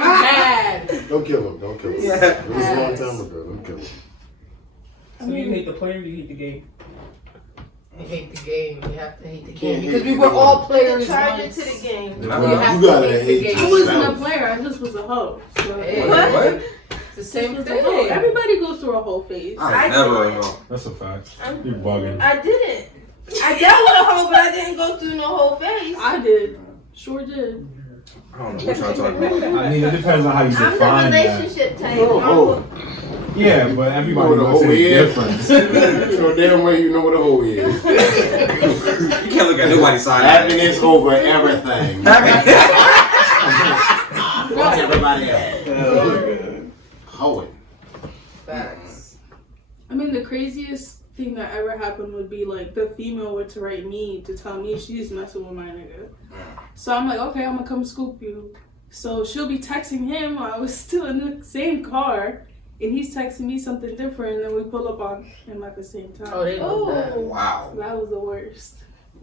mad. Don't kill him. Don't kill him. Yeah. It was a long time ago. Don't kill him. So you hate the player, you hate the game. I hate the game. You have to hate the game Can't because hate we the were game. all players Charge it once. to the game. You You have gotta to hate hate the I game. wasn't a player. I just was a hoe. So Hey. What? It's the same was a hoe. thing. Everybody goes through a whole phase. I I never did. know. That's a fact. I'm- You're bugging. I didn't. I dealt with a hoe, but I didn't go through no whole phase. I did. Sure did. I don't know what y'all talking about. I mean, it depends on how you I'm define the that. relationship type. Oh, Yeah, but everybody You know what looks a at hoe it is? different. You know damn well you know what a hoe is. You can't look at nobody's side. Happiness over everything. Fuck everybody else. Hoeing. Facts. I mean, the craziest thing that ever happened would be like the female were to write me to tell me she's messing with my nigga. So I'm like, okay, I'm gonna come scoop you. So she'll be texting him while I was still in the same car, and he's texting me something different, and then we pull up on him at the same time. Oh, they know that. Wow. That was the worst.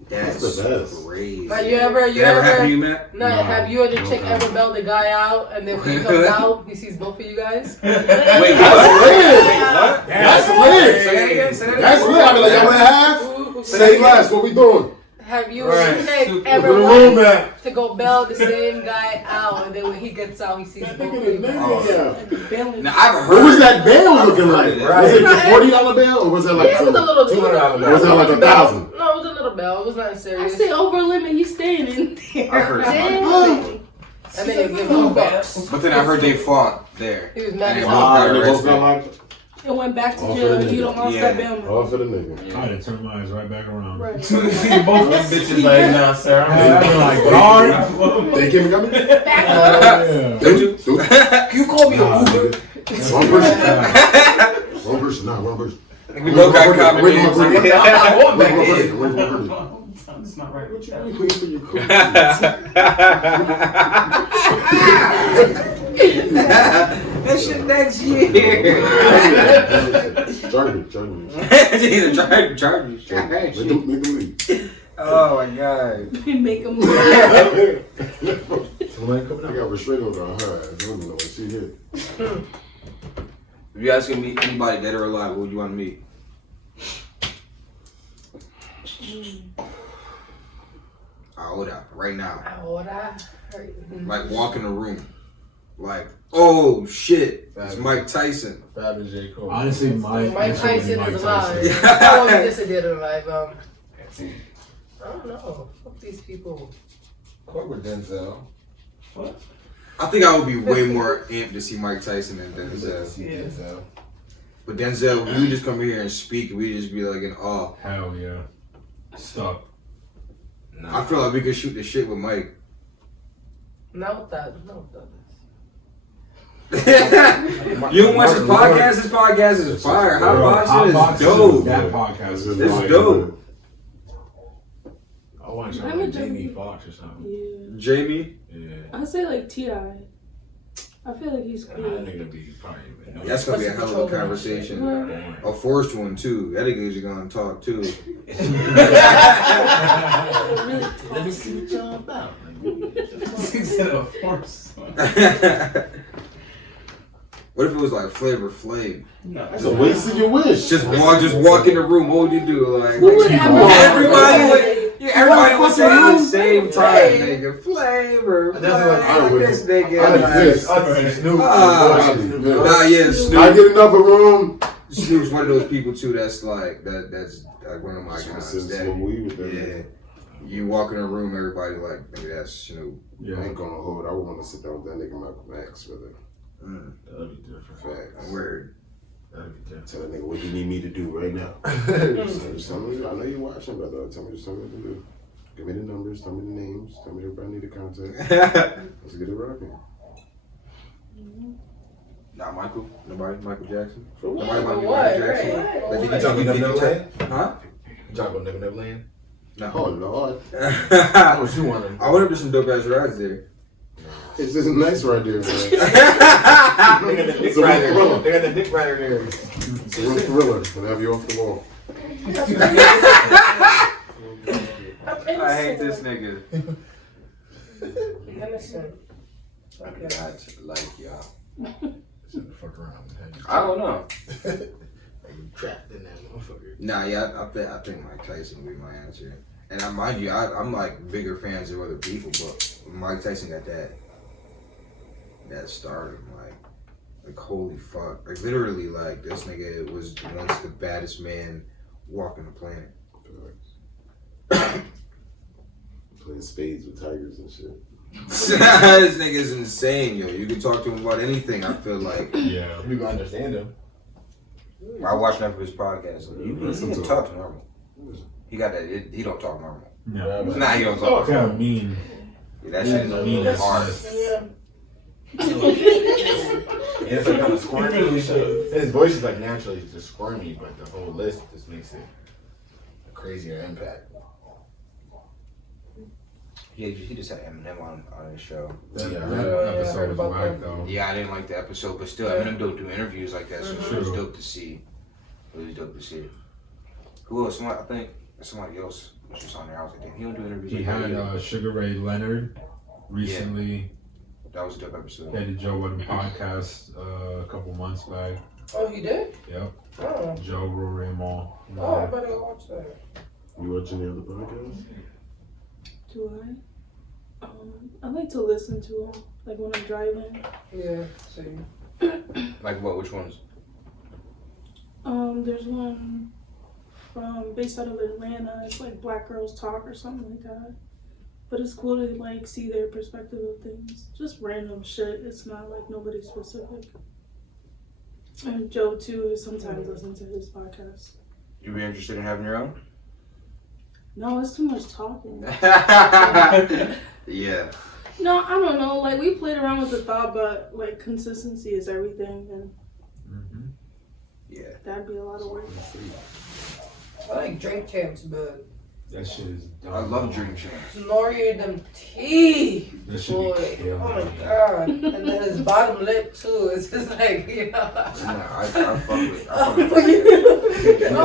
That's That's the best. crazy. Like, you ever happened to you, Matt? No, Nah, have you and the no chick comment. ever bailed the guy out and then when he comes out, he sees both of you guys? Wait, That's what? lit. That's lit. Say that again. Say that again. That's lit. I be like, y'all wanna have? Say less. What we doing? Have you Right. and the chick Where ever the room wanted at? to go bail the same guy out and then when he gets out, he sees That both nigga of the you guys? nigga. Bailing. Now I've What heard. was that bail looking like? Right. Was it the $40 bail or was it like Yeah, it was a little $200 no, Was it like a 1,000? No, it was a little bail. It was nothing I serious. say over a limit, he's staying in there. I heard Damn. And then he gave him bucks. But then I heard they fought there. He was mad as Yeah. hell. Ah, got they both arrested. got locked. It went back to All jail, for and the you nigga. don't lost Yeah. that bail. All for the nigga. I'd have turned my eyes right back around. Right. Both of them bitches like, nah, sir. I'd be like, guard. They came and got me? Yeah. They do. Can you call me Nah, a Uber? nigga. Wrong person. Yeah. Wrong person. Nah, wrong person. We both got common Wait, names. wait, wait, wait. I'm not going back Wait, in. wait, wait, wait, wait. That's not right. What you mean? Wait for your cookies. That shit next year. Charge me. Make them leave. Oh my god. Make him I got restraint order on her ass. I don't know what she hit. If you guys can meet anybody dead or alive, what would you want to meet? Ahora, right now. Ahora. Like walk in the room. Like, oh shit, it's Mike Tyson. Fab and J. Cole. Honestly, my Mike answer would be Tyson Mike is Tyson. alive. How long is this dead or alive? I don't know. Fuck these people. What with Denzel? I think I would be way more amped to see Mike Tyson than Denzel. See Denzel. But Denzel, we would just come here and speak, and we just be like in awe. Hell yeah. Stuck. I feel like we could shoot the shit with Mike. Not with that. You don't watch his podcast? His podcast is fire. Hot Boxing is dope. That podcast is It's dope. I want to like Jamie Foxx or something. Yeah. Jamie? Yeah. I'd say like T.I. I feel like he's That cool. nigga be probably. That's gonna be a hell of a conversation. A forced one too. That nigga's gonna talk too. Let me see what y'all about. Instead of a force. What if it was like Flavor Flav? That's a waste of your wish. Just walk in the room. What would you do? Like Who would have everybody would say at the same time, nigga. Flavor. Flav, this nigga. Nah, yeah, Snoop. I get enough of room. Snoop's one of those people too. That's like that's like one of my guys. Yeah. You walk in a room, everybody like, nigga, that's Snoop. I ain't gonna hold. I would want to sit down with that nigga Malcolm X, brother. That'd be different. Facts. Word. That'd be different. Tell that nigga what you need me to do right now. Just tell me. I know you're watching, brother. Tell me what to do. Give me the numbers. Tell me the names. Tell me everybody I need to contact. Let's get it rocking. Not Michael. Nobody. Michael Jackson. For what? Nobody want to be What? Michael Jackson. Right. Like, did you Talking talk about about Neverland? Huh? You talking about Neverland? No. Oh Lord. What you want? I went up to some dope ass rides there. It's just nice right there, man. They got the dick rider. They got the dick rider there. It's a real thriller. Gonna have you off the wall. I hate this nigga. Innocent. I do not like y'all. Shut the fuck around. I don't know. You trapped in that motherfucker. Nah, yeah, I think Mike Tyson would be my answer. And mind you, I'm like bigger fans of other people, but Mike Tyson got that stardom, like holy fuck, like literally, like this nigga was once the baddest man walking the planet. Playing spades with tigers and shit. This nigga's insane, yo. You can talk to him about anything. I feel like Yeah. You gonna understand him. I watched enough of his podcast. He can talk normal. He got that. He don't talk normal. No. Nah, he don't talk. Kind of mean. Yeah, that shit is a little hard. And it's like kind of squirmy. His voice is like naturally just squirmy, but the whole list just makes it a crazier impact. Yeah, he just had Eminem on his show. That heard episode was about whack that. though. Yeah, I didn't like the episode, but still, Eminem don't do interviews like that, so it was dope to see. It was dope to see. Who else? I think somebody else was just on there. I was like, damn, he don't do interviews. He like had that either. Sugar Ray Leonard recently. That was a dope episode. He had the Joe Budden podcast a couple months back. Oh, he did? Yep. Oh. Joe, Rory, and all. Oh, I better go watch that. You watch any other podcasts? Do I? I like to listen to them, like when I'm driving. Yeah, same. Like what? Which ones? There's one from based out of Atlanta. It's like Black Girls Talk or something like that. But it's cool to like see their perspective of things. Just random shit. It's not like nobody specific. And Joe too is sometimes listen to his podcast. You be interested in having your own? No, it's too much talking. Yeah. No, I don't know. Like we played around with the thought, but like consistency is everything, and Yeah. that'd be a lot of work. I like drink champs, but That shit is dumb. I love drink champs. Nori them teeth, That shit boy. be killing Oh my me. god. And then his bottom lip too. It's just like, yeah. Nah, I fuck with. I'm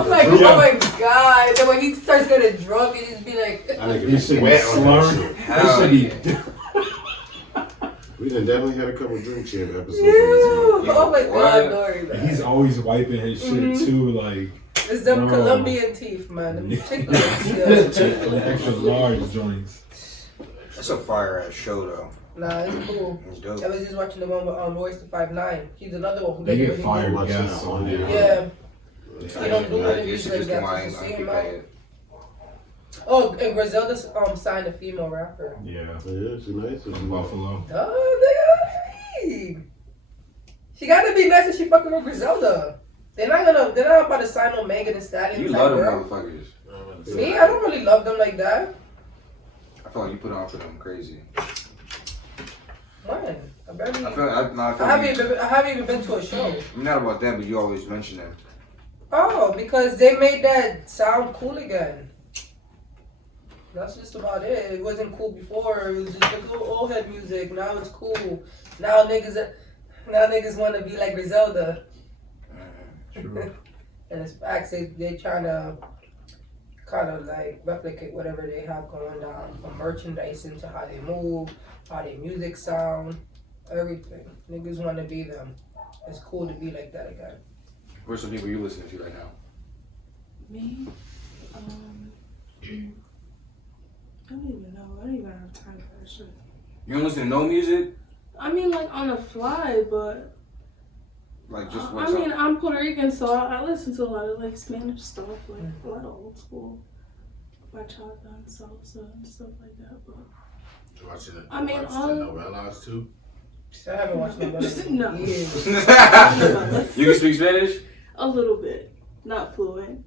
like, oh my god. And then when he starts getting drunk, he just be like, I think He it's should be wet on that slurring. shit. That should be. We done definitely had a couple drink champ episodes. Ew. Oh my god, What? Nori. And he's always wiping his shit too, like It's them Bro. Colombian teeth, man. Them chick lips, the extra large joints. That's a fire ass show though. Nah, it's cool. It's dope. I was just watching the one with Royce the 5'9". He's another one who They get really fired watch guests that on on there. there. Yeah. You They don't do interviews should like just that. come out Just and see him keep out. it. Oh, and Griselda signed a female rapper. Yeah. Yeah, she's nice. From Buffalo. Oh, nigga. She gotta be nice if she fucking with Griselda. They're not about to sign no Megan Thee Stallion. You type love them girl. motherfuckers. Me, I don't really love them like that. I feel like you put on for them crazy. When? I haven't even been to a show. Not about that, but you always mention them. Oh, because they made that sound cool again. That's just about it. It wasn't cool before. It was just like old head music. Now it's cool. Now niggas want to be like Griselda. True. And it's facts. They trying to kind of like replicate whatever they have going on from merchandising to how they move, how their music sound, everything. Niggas want to be them. It's cool to be like that again. Where's some people you listening to right now? Me? I don't even know. I don't even have time for that shit. You don't listen to no music? I mean, like on the fly, but Like just I what's mean, up? I'm Puerto Rican, so I listen to a lot of like Spanish stuff, like a lot of old school bachata and salsa and stuff like that. But Watching it. I mean, watching the novellas too. I haven't watched no No. years. You can speak Spanish? A little bit, not fluent.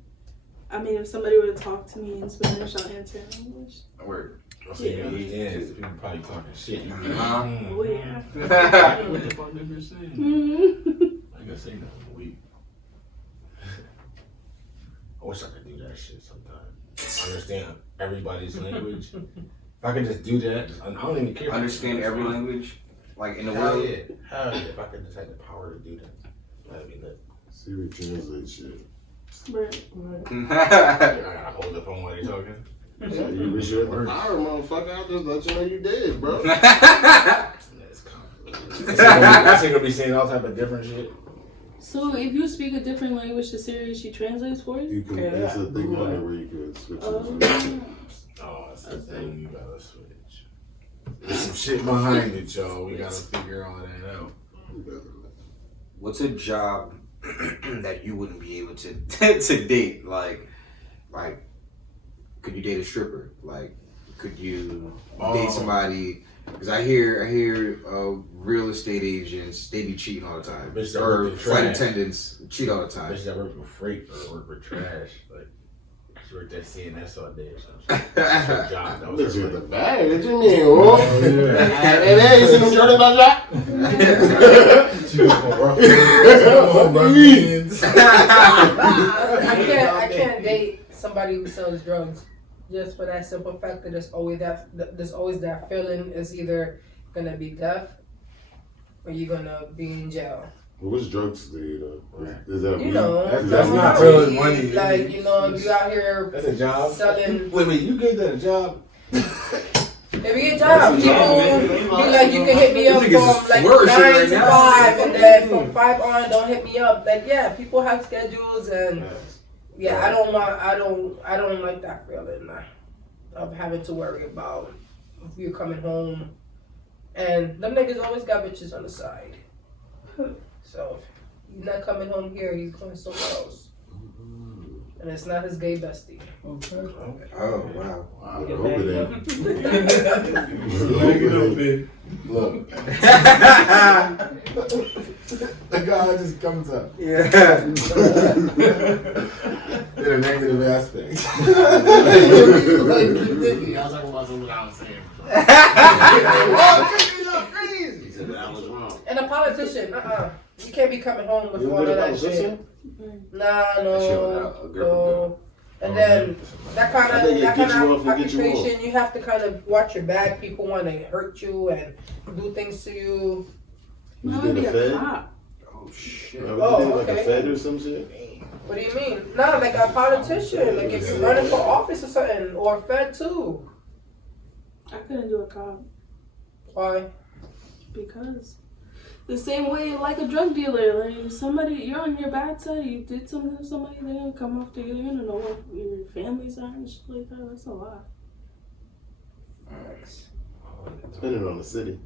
I mean, if somebody were to talk to me in Spanish, I'll answer in English. Word. So you understand, people probably talking shit. Oh yeah. What the fuck did you say? Mhm. I ain't gonna say nothing weak. I wish I could do that shit sometime. Understand everybody's language. If I could just do that, I don't even care. Understand every language? Like in the Hell world? yeah. Hell yeah. If I could just have the power to do that, that'd be lit. Siri translate shit. Right. I gotta hold the phone while you're talking. Yeah, you wish you had the power, motherfucker. I'll just let you know you did, bro. That's complicated. I think I'll be saying all type of different shit. So if you speak a different language to Siri, she translates for you? You can, it's a thing on there where you can switch it. Oh, that's the thing. You gotta switch. There's some shit behind it, y'all. We gotta figure all that out. What's a job that you wouldn't be able to to date? Like, could you date a stripper? Like, could you date somebody? Because I hear real estate agents, they be cheating all the time. Bitch that Or work with flight trash. attendants cheat all the time. Bitch that work with freight or work with trash. Like, she worked at CNS all day or something. That's her job. That was Bitch her with the like, bag. What you mean? Oh, and then you see them Jordan like that? she was gonna rough I can't date somebody who sells drugs, just for that simple fact that there's always that feeling. It's either gonna be death or you're gonna be in jail. Well, which drugs do you know? Is that You weed? know, That's not real money. Like, you know, you out here That's a job. selling. Wait, you gave that a job? If you get jobs, people be like, you can hit me up This nigga's from like flourishing 9 right to now. 5, and then from 5 on, don't hit me up. Like, yeah, people have schedules, and yeah, I don't like that feeling of having to worry about if you're coming home. And them niggas always got bitches on the side. So if he's not coming home here, he's going somewhere else. And it's not his gay bestie. Oh, wow. Over there. Look. The guy just comes up. Yeah. In a negative aspect. Y'all talking about something I was saying. He said that I was wrong. And a politician, you can't be coming home with You all of been a that shit. politician? No. And then that kind I think it of gets you off and get you occupation, you have to kind of watch your back. People want to hurt you and do things to you. You I did would be a a fed? cop. Oh, shit. Like okay. a fed or some shit? What do you mean? No, like a politician, like if you're running for office or something, or Fed too. I couldn't do a cop Why? because the same way like a drug dealer, like somebody you're on your bad side, you did something to somebody, they're gonna come after you. You're gonna know what your family's are and shit like that. That's a lot. Depending on the city.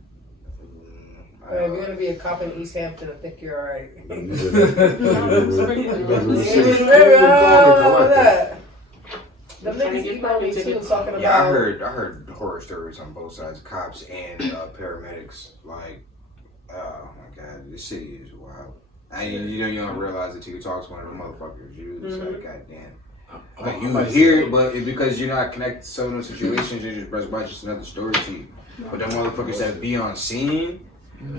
If you're gonna be a cop in East Hampton, I think you're alright. The niggas emailed me too talking about. Yeah, I heard horror stories on both sides, cops and paramedics. Like, oh my god, this city is wild. And you don't realize it till you talk to one of them motherfuckers. You just like, goddamn. Like I you might hear say- it, but it's because you're not connected to some of those situations. You just watch just another story to you. But them motherfuckers that be on scene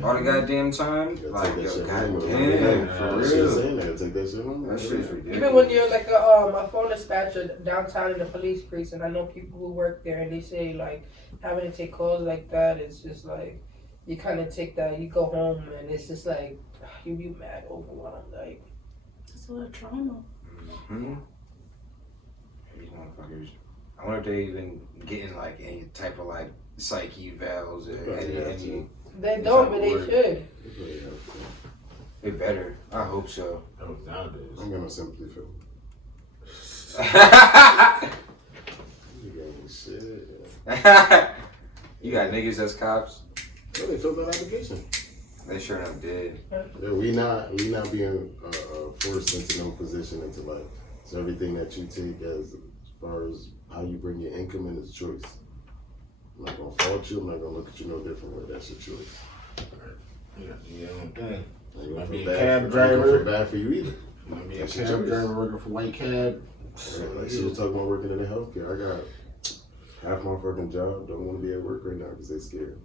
all the goddamn time, like yo, goddamn, for real. That shit's ridiculous. Even when you're like a phone dispatcher downtown in the police precinct, I know people who work there, and they say like having to take calls like that, it's just like you kind of take that, you go home, and it's just like you be mad overwhelmed, like It's a lot of trauma. Mm-hmm. These motherfuckers. I wonder if they even getting like any type of like psyche evals or any. They don't, but they should. They better. I hope so. Nowadays. I'm gonna simply feel. Shit. You got niggas that's cops. Oh, they filled that application. They sure enough did. Yeah, we not being forced into no position into life. So everything that you take as far as how you bring your income in is choice. I'm not gonna fault you. I'm not gonna look at you no different way. That's your choice. Yeah, thing. I ain't gonna Might be feel a bad cab for- I ain't driver. gonna feel bad for you either. Might be a That's your cab choice. driver working for White Cab. Like she was talking about working in the healthcare. I got half my fucking job. Don't want to be at work right now because they scared.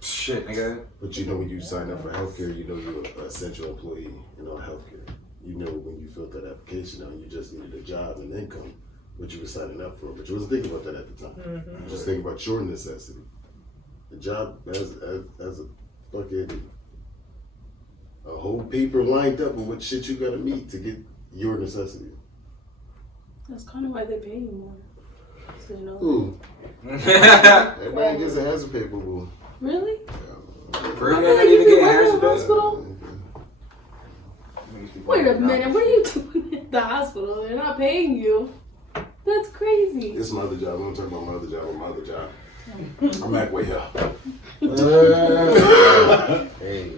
Shit, nigga. But you know when you sign up for healthcare, you know you're an essential employee in all healthcare. You know when you filled that application out, you just needed a job and income, what you were signing up for. But you wasn't thinking about that at the time. Mm-hmm. You just thinking about your necessity. The job as a fucking a whole paper lined up with what shit you gotta meet to get your necessity. That's kind of why they pay you more. So, you know. Ooh. Everybody gets a hazard paper, boo. Really? For I real, feel like if you work in the hospital. Wait a minute, what are you doing at the hospital? They're not paying you. That's crazy. It's my other job. I'm talking about my other job. My other job. I'm back way here. Hey.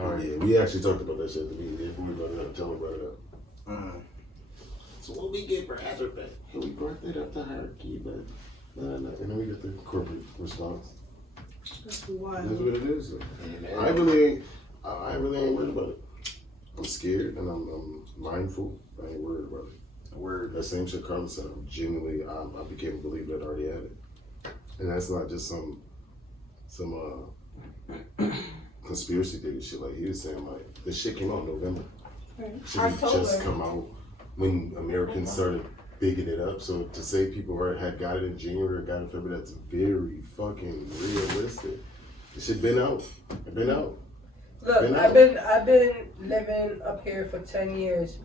Oh yeah, we actually talked about that shit at the meeting. We were gonna tell about it up. So what we get for hazard pay? And we brought that up to hierarchy, but and then we get the corporate response. That's That's wild. what it is. I really ain't worried about it. I'm scared and I'm mindful. I ain't worried about it. Word. That same shit Carlos said. I'm genuinely, I became a believer that I already had it, and that's not just some conspiracy theory shit. Like he was saying, like this shit came out in November. Right. Shit had just come out when Americans started bigging it up. So to say people had got it in January or got it in February, that's very fucking realistic. This shit been out. It been out. Look, I've been living up here for 10 years,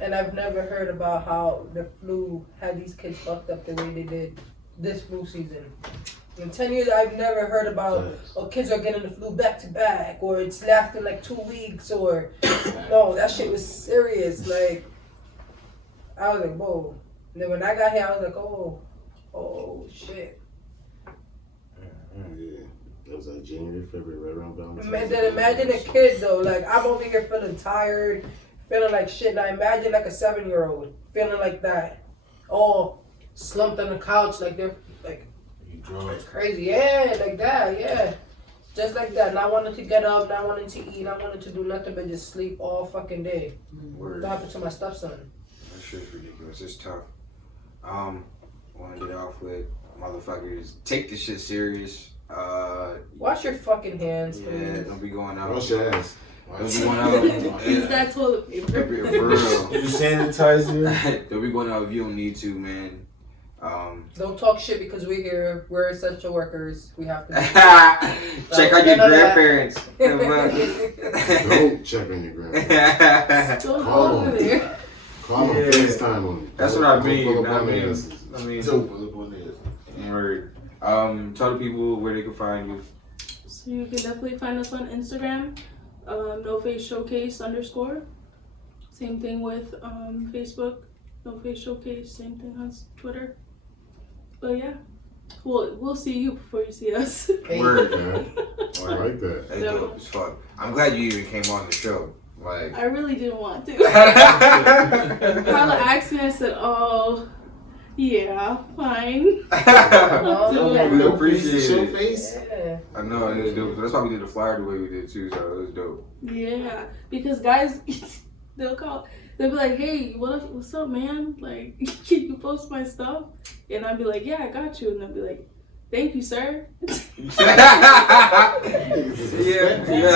and I've never heard about how the flu had these kids fucked up the way they did this flu season. In 10 years, I've never heard about, oh, kids are getting the flu back to back, or it's lasting like 2 weeks, or, no, that shit was serious. Like, I was like, whoa. And then when I got here, I was like, oh, shit. Yeah. That was like January, February, right around Valentine's. Man, then imagine a kid, though. Like, I'm over here feeling tired, feeling like shit. Now, imagine like a 7-year-old feeling like that. All slumped on the couch, like they're, like, it's crazy. Yeah, like that, yeah. Just like that. Not wanting to get up, not wanting to eat, not wanting to do nothing but just sleep all fucking day. Word. What happened to my stepson? That shit's ridiculous. It's tough. Want to get off with motherfuckers. Take this shit serious. Wash your fucking hands, Yeah, please. don't be going out. Wash your ass. Don't be going out. Use that toilet paper. For real. You sanitizer. Don't be going out if you don't need to, man. Don't talk shit because we're here. We're essential workers. We have to. Check on your grandparents. Don't check on your grandparents. Don't Call go over them. there. Call them. Yeah. FaceTime them. That's what I Don't mean. pull up on I their mean, asses. Don't pull up on this. Word. Tell the people where they can find you. So you can definitely find us on Instagram, No Face Showcase _. Same thing with Facebook, No Face Showcase. Same thing on Twitter. But yeah, we'll see you before you see us. Word. Yeah. I like that. That's dope as fuck. I'm glad you even came on the show. Like. I really didn't want to. Carla asked me. I said, "Oh, Yeah, fine. We appreciate Show it. face. Yeah. I know, it was dope. That's why we did the flyer the way we did too, so it was dope. Yeah, because guys, they'll be like, "Hey, what's up, man? Like, can you post my stuff?" And I'll be like, "Yeah, I got you." And they'll be like, "Thank you, sir." Yeah,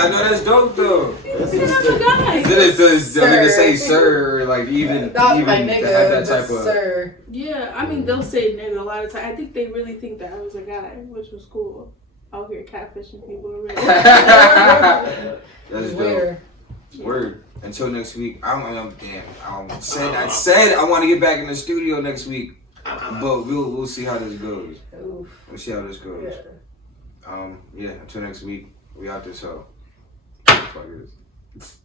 I know that's dope though. That's I'm a guy. Does nigga say sir or like even Not even my to nigga, have that just type of sir. Yeah, I mean, they'll say nigga a lot of times. I think they really think that I was a guy, which was cool. Out here catfishing people already. That's dope. Where? Word. Until next week. I said I want to get back in the studio next week, but we'll see how this goes. Oof. We'll see how this goes. Yeah. Yeah. Until next week, we out this hoe. Fuck this.